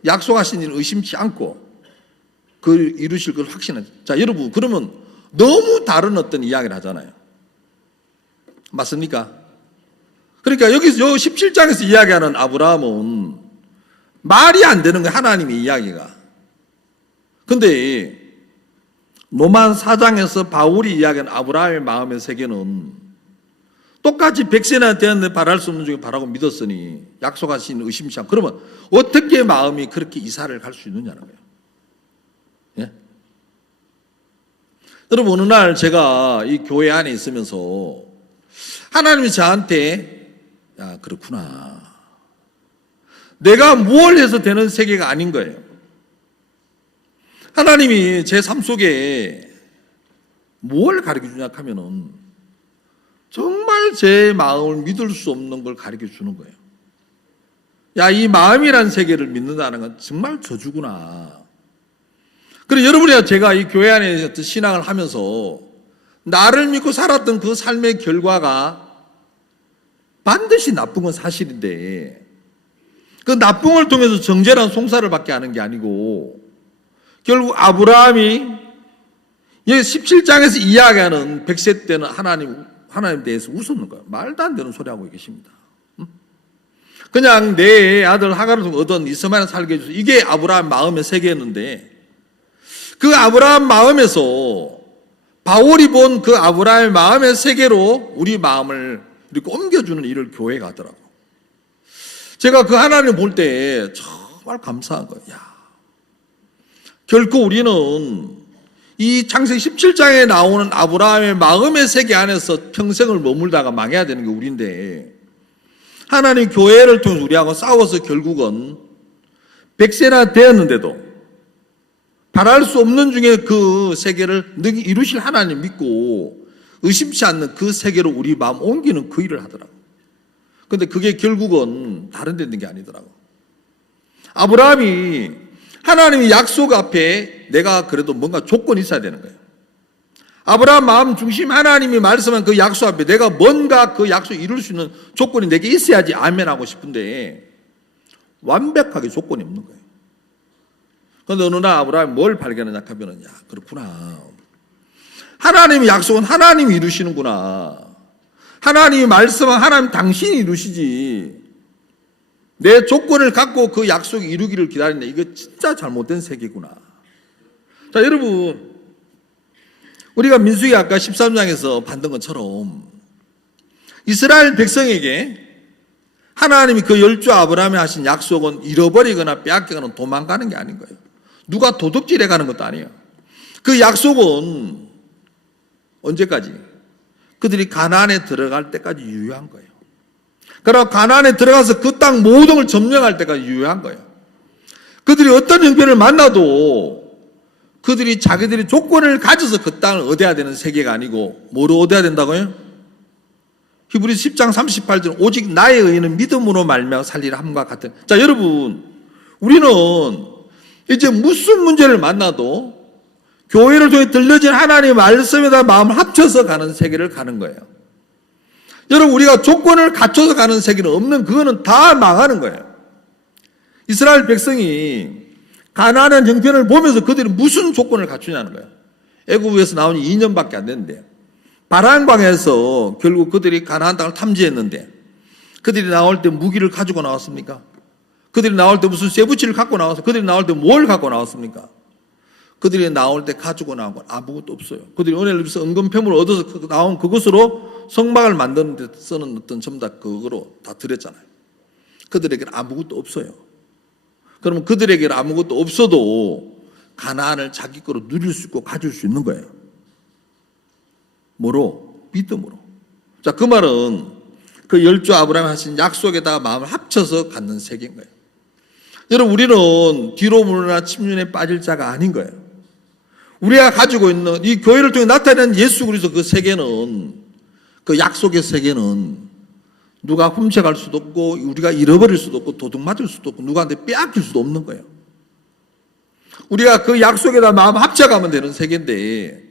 약속하신 일을 의심치 않고 그 이루실 걸 확신해. 자, 여러분, 그러면 너무 다른 어떤 이야기를 하잖아요. 맞습니까? 그러니까 여기서 17장에서 이야기하는 아브라함은 말이 안 되는 거예요. 하나님의 이야기가. 근데 로만 4장에서 바울이 이야기하는 아브라함의 마음의 세계는 똑같이 백세나 되었는데 바랄 수 없는 중에 바라고 믿었으니 약속하신 의심치 않고, 그러면 어떻게 마음이 그렇게 이사를 갈 수 있느냐는 거예요. 예? 여러분, 어느 날 제가 이 교회 안에 있으면서 하나님이 저한테 야, 그렇구나. 내가 뭘 해서 되는 세계가 아닌 거예요. 하나님이 제 삶 속에 뭘 가르쳐 주냐 하면은 정말 제 마음을 믿을 수 없는 걸 가르쳐 주는 거예요. 야, 이 마음이라는 세계를 믿는다는 건 정말 저주구나. 그리고 여러분이야, 제가 이 교회 안에 신앙을 하면서 나를 믿고 살았던 그 삶의 결과가 반드시 나쁜 건 사실인데, 그 나쁨을 통해서 정죄란 송사를 받게 하는 게 아니고, 결국 아브라함이 17장에서 이야기하는 100세 때는 하나님 대해서 웃었는 거예요. 말도 안 되는 소리 하고 계십니다. 그냥 내 아들 하가를 얻은 이스마엘 살게 해줘서 이게 아브라함 마음의 세계였는데, 그 아브라함 마음에서 바울이 본 그 아브라함의 마음의 세계로 우리 마음을 이렇게 옮겨주는 일을 교회가 하더라고. 제가 그 하나님을 볼 때 정말 감사한 거예요. 야, 결코 우리는 이 창세기 17장에 나오는 아브라함의 마음의 세계 안에서 평생을 머물다가 망해야 되는 게 우리인데, 하나님 교회를 통해서 우리하고 싸워서 결국은 100세나 되었는데도 바랄 수 없는 중에 그 세계를 능히 이루실 하나님 믿고 의심치 않는 그 세계로 우리 마음 옮기는 그 일을 하더라고. 근데 그게 결국은 다른 데 있는 게 아니더라고. 아브라함이 하나님의 약속 앞에 내가 그래도 뭔가 조건이 있어야 되는 거예요. 아브라함 마음 중심 하나님이 말씀한 그 약속 앞에 내가 뭔가 그 약속 이룰 수 있는 조건이 내게 있어야지 아멘 하고 싶은데 완벽하게 조건이 없는 거예요. 그런데 어느 날 아브라함이 뭘 발견하냐 하면, 야, 그렇구나. 하나님의 약속은 하나님이 이루시는구나. 하나님이 말씀한 하나님 당신이 이루시지. 내 조건을 갖고 그 약속 이루기를 기다리네. 이거 진짜 잘못된 세계구나. 자, 여러분, 우리가 민수기 아까 13장에서 봤던 것처럼 이스라엘 백성에게 하나님이 그 열조 아브라함에 하신 약속은 잃어버리거나 빼앗기거나 도망가는 게 아닌 거예요. 누가 도둑질해 가는 것도 아니에요. 그 약속은 언제까지? 그들이 가나안에 들어갈 때까지 유효한 거예요. 그러나 가나안에 들어가서 그 땅 모든 걸 점령할 때까지 유효한 거예요. 그들이 어떤 형편을 만나도 그들이 자기들이 조건을 가져서 그 땅을 얻어야 되는 세계가 아니고 뭐로 얻어야 된다고요? 히브리서 10장 38절 오직 나의 의인은 믿음으로 말미암아 살리라 함과 같은. 자, 여러분, 우리는 이제 무슨 문제를 만나도 교회를 통해 들려진 하나님의 말씀에다 마음을 합쳐서 가는 세계를 가는 거예요. 여러분, 우리가 조건을 갖춰서 가는 세계는 없는, 그거는 다 망하는 거예요. 이스라엘 백성이 가나안 형편을 보면서 그들이 무슨 조건을 갖추냐는 거예요. 애굽에서 나온 지 2년밖에 안 됐는데 바람광에서 결국 그들이 가나안 땅을 탐지했는데 그들이 나올 때 무기를 가지고 나왔습니까? 그들이 나올 때 무슨 쇠붙이를 갖고 나왔어요? 그들이 나올 때 뭘 갖고 나왔습니까? 그들이 나올 때 가지고 나온 건 아무것도 없어요. 그들이 은혜를 입어서 은금패물을 얻어서 나온 그것으로 성막을 만드는 데 쓰는 어떤 전부 다 그거로 다 드렸잖아요. 그들에게는 아무것도 없어요. 그러면 그들에게는 아무것도 없어도 가나안을 자기 거로 누릴 수 있고 가질 수 있는 거예요. 뭐로? 믿음으로. 자, 그 말은 그 열조 아브라함이 하신 약속에다가 마음을 합쳐서 갖는 세계인 거예요. 여러분, 우리는 뒤로 물러나 침륜에 빠질 자가 아닌 거예요. 우리가 가지고 있는 이 교회를 통해 나타내는 예수 그리스도 그 세계는, 그 약속의 세계는 누가 훔쳐갈 수도 없고 우리가 잃어버릴 수도 없고 도둑 맞을 수도 없고 누구한테 빼앗길 수도 없는 거예요. 우리가 그 약속에다 마음 합쳐가면 되는 세계인데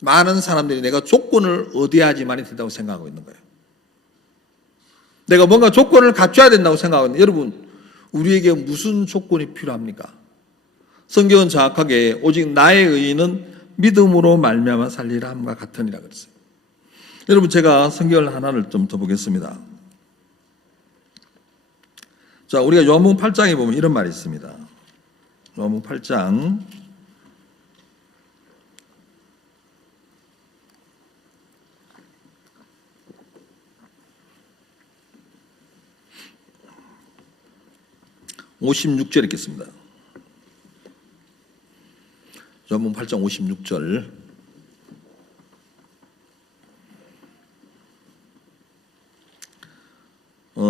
많은 사람들이 내가 조건을 얻어야지만이 된다고 생각하고 있는 거예요. 내가 뭔가 조건을 갖춰야 된다고 생각하고 있는, 여러분, 우리에게 무슨 조건이 필요합니까? 성경은 정확하게 오직 나의 의인은 믿음으로 말미암아 살리라 함과 같으니라 그랬어요. 여러분, 제가 성경을 하나를 좀 더 보겠습니다. 자, 우리가 요한복음 8장에 보면 이런 말이 있습니다. 요한복음 8장 56절 읽겠습니다. 요한복음 8장 56절.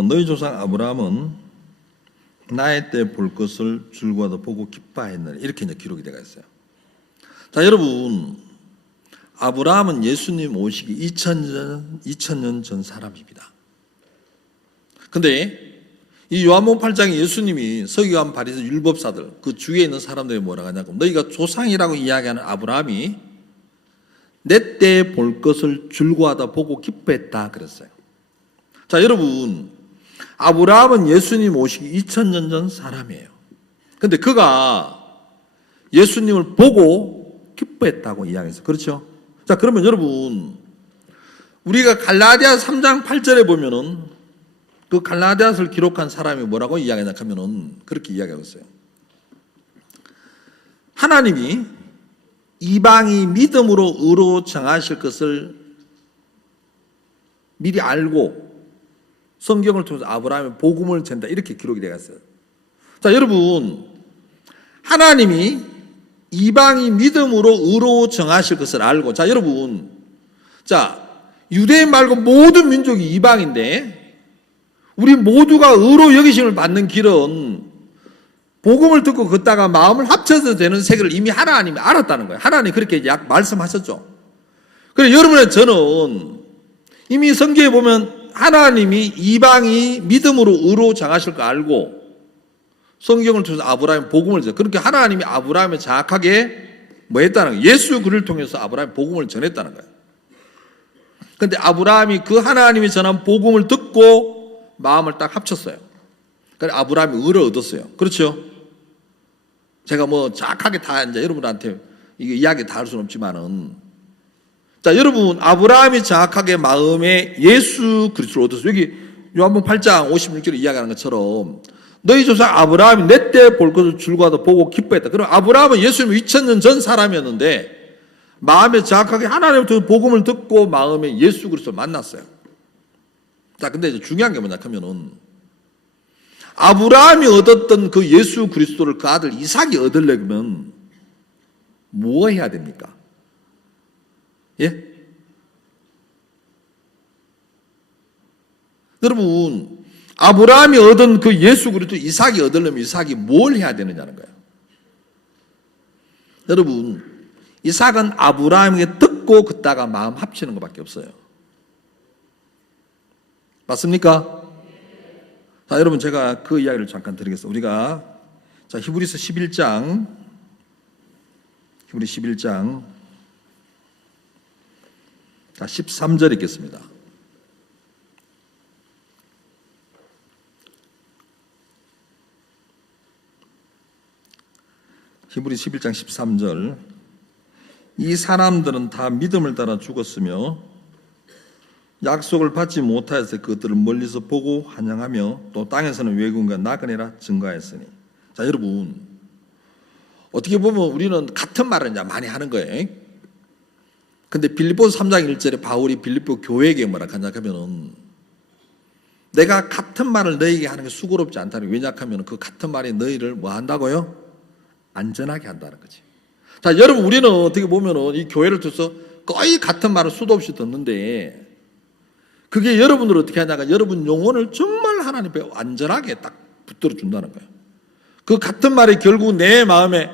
너희 조상 아브라함은 나의 때 볼 것을 줄과도 보고 기뻐했느니, 이렇게 이제 기록이 되어 있어요. 자, 여러분, 아브라함은 예수님 오시기 2000년 전 사람입니다. 근데 이 요한복음 8장에 예수님이 서기관, 바리새, 율법사들 그 주위에 있는 사람들이 뭐라고 하냐고, 너희가 조상이라고 이야기하는 아브라함이 내 때 볼 것을 줄과다 보고 기뻐했다 그랬어요. 자, 여러분, 아브라함은 예수님 오시기 2000년 전 사람이에요. 근데 그가 예수님을 보고 기뻐했다고 이야기했어요. 그렇죠? 자, 그러면 여러분, 우리가 갈라디아서 3장 8절에 보면은 그 갈라디아서를 기록한 사람이 뭐라고 이야기하냐 하면은 그렇게 이야기하고 있어요. 하나님이 이방이 믿음으로 의로 정하실 것을 미리 알고 성경을 통해서 아브라함의 복음을 전다, 이렇게 기록이 되어 있어요. 자, 여러분, 하나님이 이방이 믿음으로 의로 정하실 것을 알고, 자, 여러분, 자, 유대인 말고 모든 민족이 이방인데 우리 모두가 의로 여기심을 받는 길은 복음을 듣고 걷다가 마음을 합쳐서 되는 세계를 이미 하나님이 알았다는 거예요. 하나님이 그렇게 말씀하셨죠. 그래서 여러분의 저는 이미 성경에 보면 하나님이 이방이 믿음으로 의로 정하실 거 알고 성경을 통해서 아브라함의 복음을 전했어요. 그렇게 하나님이 아브라함에 정확하게 뭐 했다는 거예요? 예수 그를 통해서 아브라함의 복음을 전했다는 거예요. 그런데 아브라함이 그 하나님이 전한 복음을 듣고 마음을 딱 합쳤어요. 그래서 아브라함이 의를 얻었어요. 그렇죠? 제가 뭐 정확하게 다 이제 여러분한테 이게 이야기 다 할 수는 없지만은, 자, 여러분, 아브라함이 정확하게 마음에 예수 그리스도를 얻었어요. 여기 요한복음 8장 56절에 이야기하는 것처럼 너희 조상 아브라함이 내 때 볼 것을 줄과도 보고 기뻐했다. 그럼 아브라함은 예수님 2000년 전 사람이었는데 마음에 정확하게 하나님부터 복음을 듣고 마음에 예수 그리스도를 만났어요. 자, 근데 이제 중요한 게 뭐냐 하면은 아브라함이 얻었던 그 예수 그리스도를 그 아들 이삭이 얻으려면 뭐 해야 됩니까? 예? 여러분, 아브라함이 얻은 그 예수 그리스도 이삭이 얻으려면 이삭이 뭘 해야 되느냐는 거예요. 여러분, 이삭은 아브라함에게 듣고 걷다가 마음 합치는 것밖에 없어요. 맞습니까? 자, 여러분, 제가 그 이야기를 잠깐 드리겠습니다. 우리가 자, 히브리서 11장 자, 13절 읽겠습니다. 히브리 11장 13절. 이 사람들은 다 믿음을 따라 죽었으며 약속을 받지 못하여서 그것들을 멀리서 보고 환영하며 또 땅에서는 외국인과 나그네라 증거하였으니. 자, 여러분, 어떻게 보면 우리는 같은 말을 이제 많이 하는 거예요. 근데 빌립보서 3장 1절에 바울이 빌립보 교회에게 뭐라 하냐면은 내가 같은 말을 너희에게 하는 게 수고롭지 않다는, 왜냐하면 그 같은 말이 너희를 뭐 한다고요? 안전하게 한다는 거지. 자, 여러분, 우리는 어떻게 보면은 이 교회를 통해서 거의 같은 말을 수도 없이 듣는데 그게 여러분들 어떻게 하냐가 여러분 영혼을 정말 하나님 앞에 안전하게 딱 붙들어 준다는 거예요. 그 같은 말이 결국 내 마음에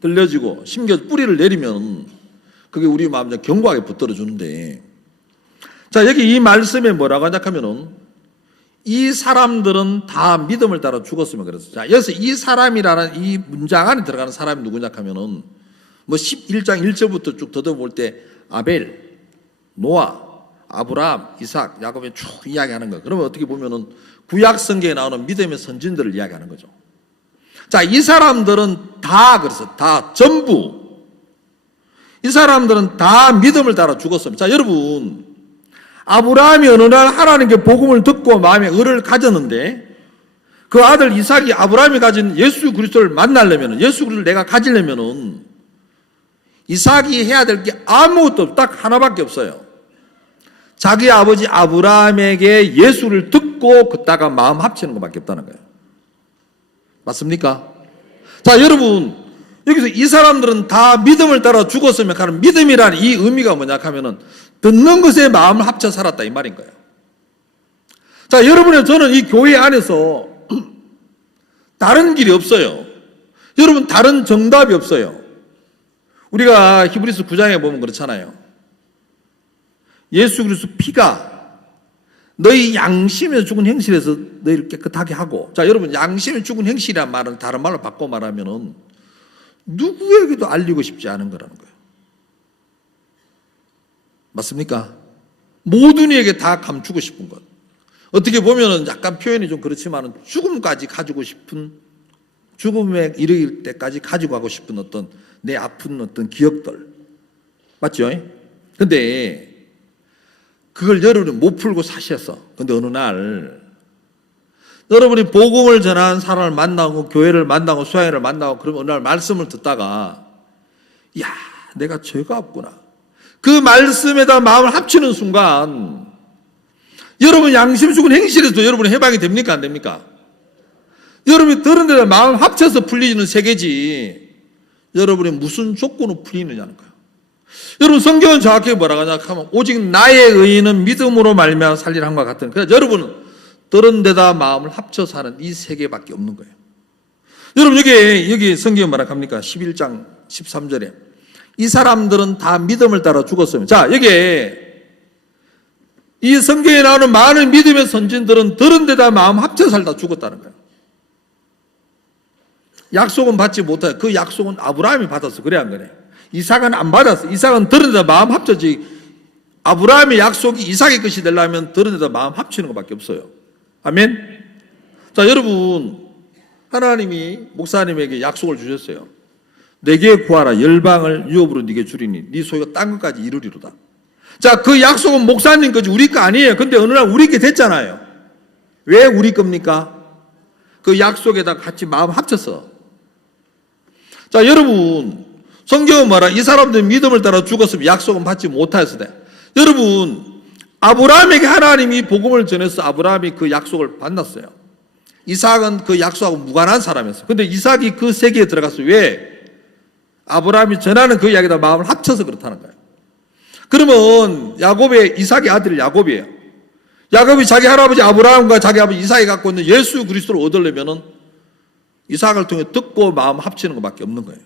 들려지고 심겨 뿌리를 내리면 그게 우리 마음에 견고하게 붙들어 주는데, 자, 여기 이 말씀에 뭐라고 하냐면은 이 사람들은 다 믿음을 따라 죽었으면 그랬어요. 자, 여기서 이 사람이라는 이 문장 안에 들어가는 사람이 누구냐 하면은 뭐 11장 1절부터 쭉 더듬어 볼 때 아벨, 노아, 아브라함, 이삭, 야곱에 쭉 이야기하는 거예요. 그러면 어떻게 보면은 구약 성경에 나오는 믿음의 선진들을 이야기하는 거죠. 자, 이 사람들은 다 그래서 다 전부 이 사람들은 다 믿음을 따라 죽었습니다. 자, 여러분, 아브라함이 어느 날 하나님께 복음을 듣고 마음에 의를 가졌는데 그 아들 이삭이 아브라함이 가진 예수 그리스도를 만나려면, 예수 그리스도를 내가 가지려면은 이삭이 해야 될 게 아무것도 없어. 딱 하나밖에 없어요. 자기 아버지 아브라함에게 예수를 듣고 걷다가 마음 합치는 것밖에 없다는 거예요. 맞습니까? 자, 여러분, 여기서 이 사람들은 다 믿음을 따라 죽었으면 하는 믿음이라는 이 의미가 뭐냐 하면은 듣는 것에 마음을 합쳐 살았다 이 말인 거예요. 자, 여러분의 저는 이 교회 안에서 다른 길이 없어요. 여러분, 다른 정답이 없어요. 우리가 히브리서 9장에 보면 그렇잖아요. 예수 그리스도 피가 너희 양심에 죽은 행실에서 너희를 깨끗하게 하고, 자, 여러분, 양심에 죽은 행실이란 말은 다른 말로 바꿔 말하면은 누구에게도 알리고 싶지 않은 거라는 거예요. 맞습니까? 모든 이에게 다 감추고 싶은 것. 어떻게 보면은 약간 표현이 좀 그렇지만은 죽음까지 가지고 싶은, 죽음에 이르길 때까지 가지고 가고 싶은 어떤 내 아픈 어떤 기억들. 맞죠? 근데 그걸 여러분이 못 풀고 사셨어. 근데 어느 날 여러분이 복음을 전하는 사람을 만나고 교회를 만나고 수양회를 만나고 그러면 어느 날 말씀을 듣다가 야, 내가 죄가 없구나. 그 말씀에다 마음을 합치는 순간 여러분 양심 죽은 행실에도 여러분이 해방이 됩니까? 안 됩니까? 여러분이 들은 데다 마음 합쳐서 풀리는 세계지 여러분이 무슨 조건으로 풀리느냐는 거예요. 여러분, 성경은 정확히 뭐라고 하냐 하면 오직 나의 의인은 믿음으로 말미암아 살리라 함과 같은, 그래서 여러분은 들은 데다 마음을 합쳐 사는 이 세계밖에 없는 거예요. 여러분, 여기 성경은 뭐라고 합니까? 11장 13절에 이 사람들은 다 믿음을 따라 죽었어요. 자, 여기에 이 성경에 나오는 많은 믿음의 선진들은 들은 데다 마음 합쳐 살다 죽었다는 거예요. 약속은 받지 못해요. 그 약속은 아브라함이 받았어. 그래 안 그래? 이삭은 안 받았어. 이삭은 들은 데다 마음 합쳐지. 아브라함의 약속이 이삭의 것이 되려면 들은 데다 마음 합치는 것밖에 없어요. 아멘? 자, 여러분, 하나님이 목사님에게 약속을 주셨어요. 내게 구하라. 열방을 유업으로 네게 주리니 네 소유가 딴 것까지 이루리로다. 자, 그 약속은 목사님 거지 우리 거 아니에요. 근데 어느 날 우리 게 됐잖아요. 왜 우리 겁니까? 그 약속에다 같이 마음 합쳤어. 자, 여러분, 성경은 말하 이 사람들 믿음을 따라 죽었으면 약속은 받지 못하였을 때, 여러분, 아브라함에게 하나님이 복음을 전해서 아브라함이 그 약속을 받았어요. 이삭은 그 약속하고 무관한 사람이었어요. 근데 이삭이 그 세계에 들어갔어요. 왜? 아브라함이 전하는 그 이야기에다 마음을 합쳐서 그렇다는 거예요. 그러면 이삭의 아들 야곱이에요. 야곱이 자기 할아버지 아브라함과 자기 아버지 이삭이 갖고 있는 예수 그리스도를 얻으려면은 이삭을 통해 듣고 마음 합치는 것밖에 없는 거예요.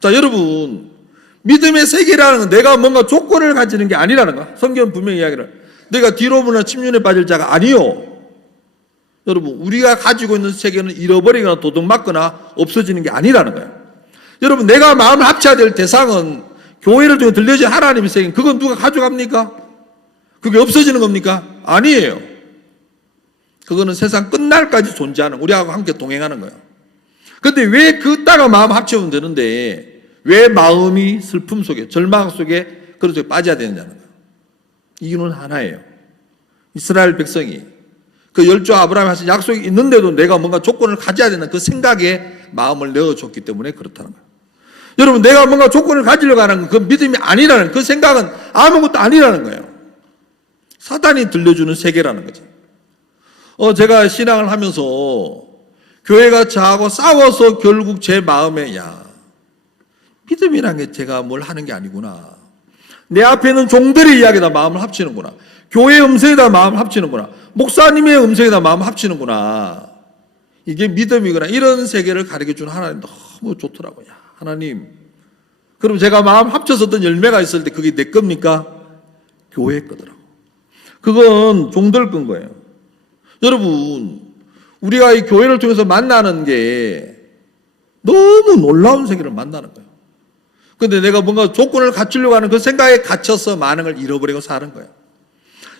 자, 여러분, 믿음의 세계라는 건 내가 뭔가 조건을 가지는 게 아니라는 거야. 성경은 분명히 이야기를. 내가 뒤로 보나 침륜에 빠질 자가 아니요. 여러분, 우리가 가지고 있는 세계는 잃어버리거나 도둑맞거나 없어지는 게 아니라는 거예요. 여러분, 내가 마음을 합쳐야 될 대상은 교회를 통해 들려진 하나님의 세계. 그건 누가 가져갑니까? 그게 없어지는 겁니까? 아니에요. 그거는 세상 끝날까지 존재하는, 우리하고 함께 동행하는 거예요. 근데 왜 그따가 마음 합치면 되는데 왜 마음이 슬픔 속에, 절망 속에 그런 속에 빠져야 되느냐는 거예요. 이유는 하나예요. 이스라엘 백성이 그 열조 아브라함이 하신 약속이 있는데도 내가 뭔가 조건을 가져야 되는 그 생각에 마음을 내어줬기 때문에 그렇다는 거예요. 여러분, 내가 뭔가 조건을 가지려고 하는 그 믿음이 아니라는, 그 생각은 아무것도 아니라는 거예요. 사단이 들려주는 세계라는 거죠. 제가 신앙을 하면서 교회가 저하고 싸워서 결국 제 마음에, 야, 믿음이란 게 제가 뭘 하는 게 아니구나. 내 앞에 있는 종들의 이야기에다 마음을 합치는구나. 교회의 음성에다 마음을 합치는구나. 목사님의 음성에다 마음을 합치는구나. 이게 믿음이구나. 이런 세계를 가르쳐주는 하나님 너무 좋더라고요. 야, 하나님. 그럼 제가 마음 합쳐서 어떤 열매가 있을 때 그게 내 겁니까? 교회 거더라고. 그건 종들 건 거예요. 여러분, 우리가 이 교회를 통해서 만나는 게 너무 놀라운 세계를 만나는 거예요. 근데 내가 뭔가 조건을 갖추려고 하는 그 생각에 갇혀서 많은 걸 잃어버리고 사는 거예요.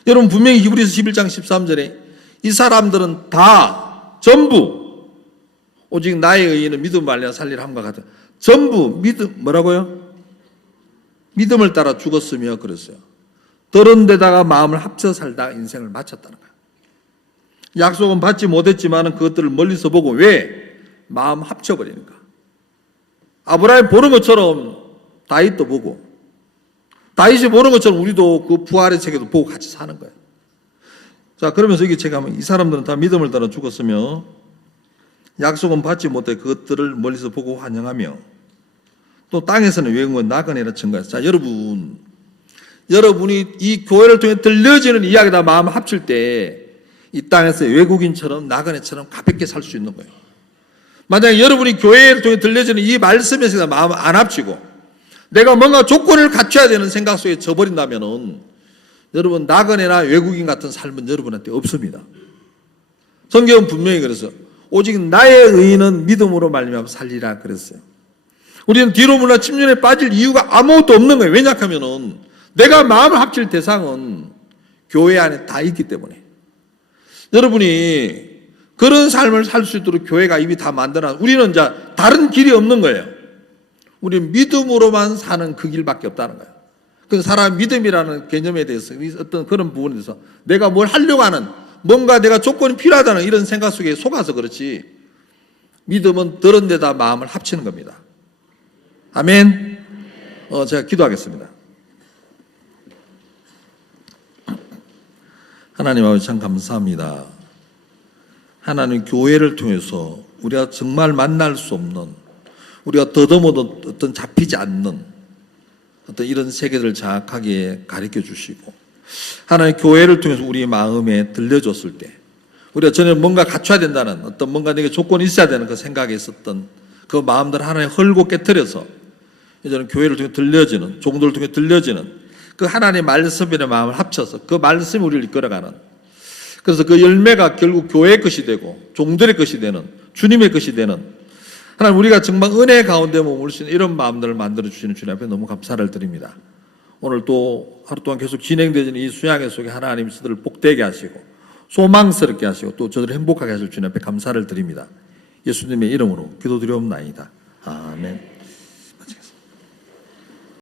여러분 분명히 히브리서 11장 13절에 이 사람들은 다 전부 오직 나의 의인은 믿음 말려 살리라 함과 같아. 전부 믿음 뭐라고요? 믿음을 따라 죽었으며 그랬어요. 더러운 데다가 마음을 합쳐 살다가 인생을 마쳤다는 거예요. 약속은 받지 못했지만 그것들을 멀리서 보고 왜? 마음 합쳐버리니까. 아브라함이 보는 것처럼 다윗도 보고 다윗이 보는 것처럼 우리도 그 부활의 세계도 보고 같이 사는 거예요. 자, 그러면서 이게 제가 하면 이 사람들은 다 믿음을 따라 죽었으며 약속은 받지 못해 그것들을 멀리서 보고 환영하며 또 땅에서는 외국은 나그네라 증거했어요. 자, 여러분이 이 교회를 통해 들려지는 이야기다 마음 합칠 때 이 땅에서 외국인처럼 나그네처럼 가볍게 살 수 있는 거예요. 만약에 여러분이 교회를 통해 들려지는 이 말씀에서 마음을 안 합치고 내가 뭔가 조건을 갖춰야 되는 생각 속에 져버린다면은 여러분 나그네나 외국인 같은 삶은 여러분한테 없습니다. 성경은 분명히 그래서 오직 나의 의인은 믿음으로 말미암아 살리라 그랬어요. 우리는 뒤로 물러나 침륜에 빠질 이유가 아무것도 없는 거예요. 왜냐하면은 내가 마음을 합칠 대상은 교회 안에 다 있기 때문에. 여러분이 그런 삶을 살 수 있도록 교회가 이미 다 만들어놨. 우리는 이제 다른 길이 없는 거예요. 우리는 믿음으로만 사는 그 길밖에 없다는 거예요. 그래서 사람 믿음이라는 개념에 대해서 어떤 그런 부분에 대해서 내가 뭘 하려고 하는 뭔가 내가 조건이 필요하다는 이런 생각 속에 속아서 그렇지 믿음은 들은 데다 마음을 합치는 겁니다. 아멘. 제가 기도하겠습니다. 하나님 아버지 참 감사합니다. 하나님 교회를 통해서 우리가 정말 만날 수 없는 우리가 더듬어도 어떤 잡히지 않는 어떤 이런 세계를 정확하게 가르쳐 주시고 하나님 교회를 통해서 우리 마음에 들려줬을 때 우리가 전에 뭔가 갖춰야 된다는 어떤 뭔가 내게 조건이 있어야 되는 그 생각에 있었던 그 마음들을 하나님 헐고 깨트려서 이제는 교회를 통해 들려지는 종들을 통해 들려지는 그 하나님의 말씀의 마음을 합쳐서 그 말씀이 우리를 이끌어가는 그래서 그 열매가 결국 교회의 것이 되고 종들의 것이 되는 주님의 것이 되는 하나님 우리가 정말 은혜 가운데 머물 수 있는 이런 마음들을 만들어주시는 주님 앞에 너무 감사를 드립니다. 오늘 또 하루 동안 계속 진행되는 이 수양회 속에 하나님 저들을 복되게 하시고 소망스럽게 하시고 또 저들을 행복하게 하실 주님 앞에 감사를 드립니다. 예수님의 이름으로 기도드리옵나이다. 아멘.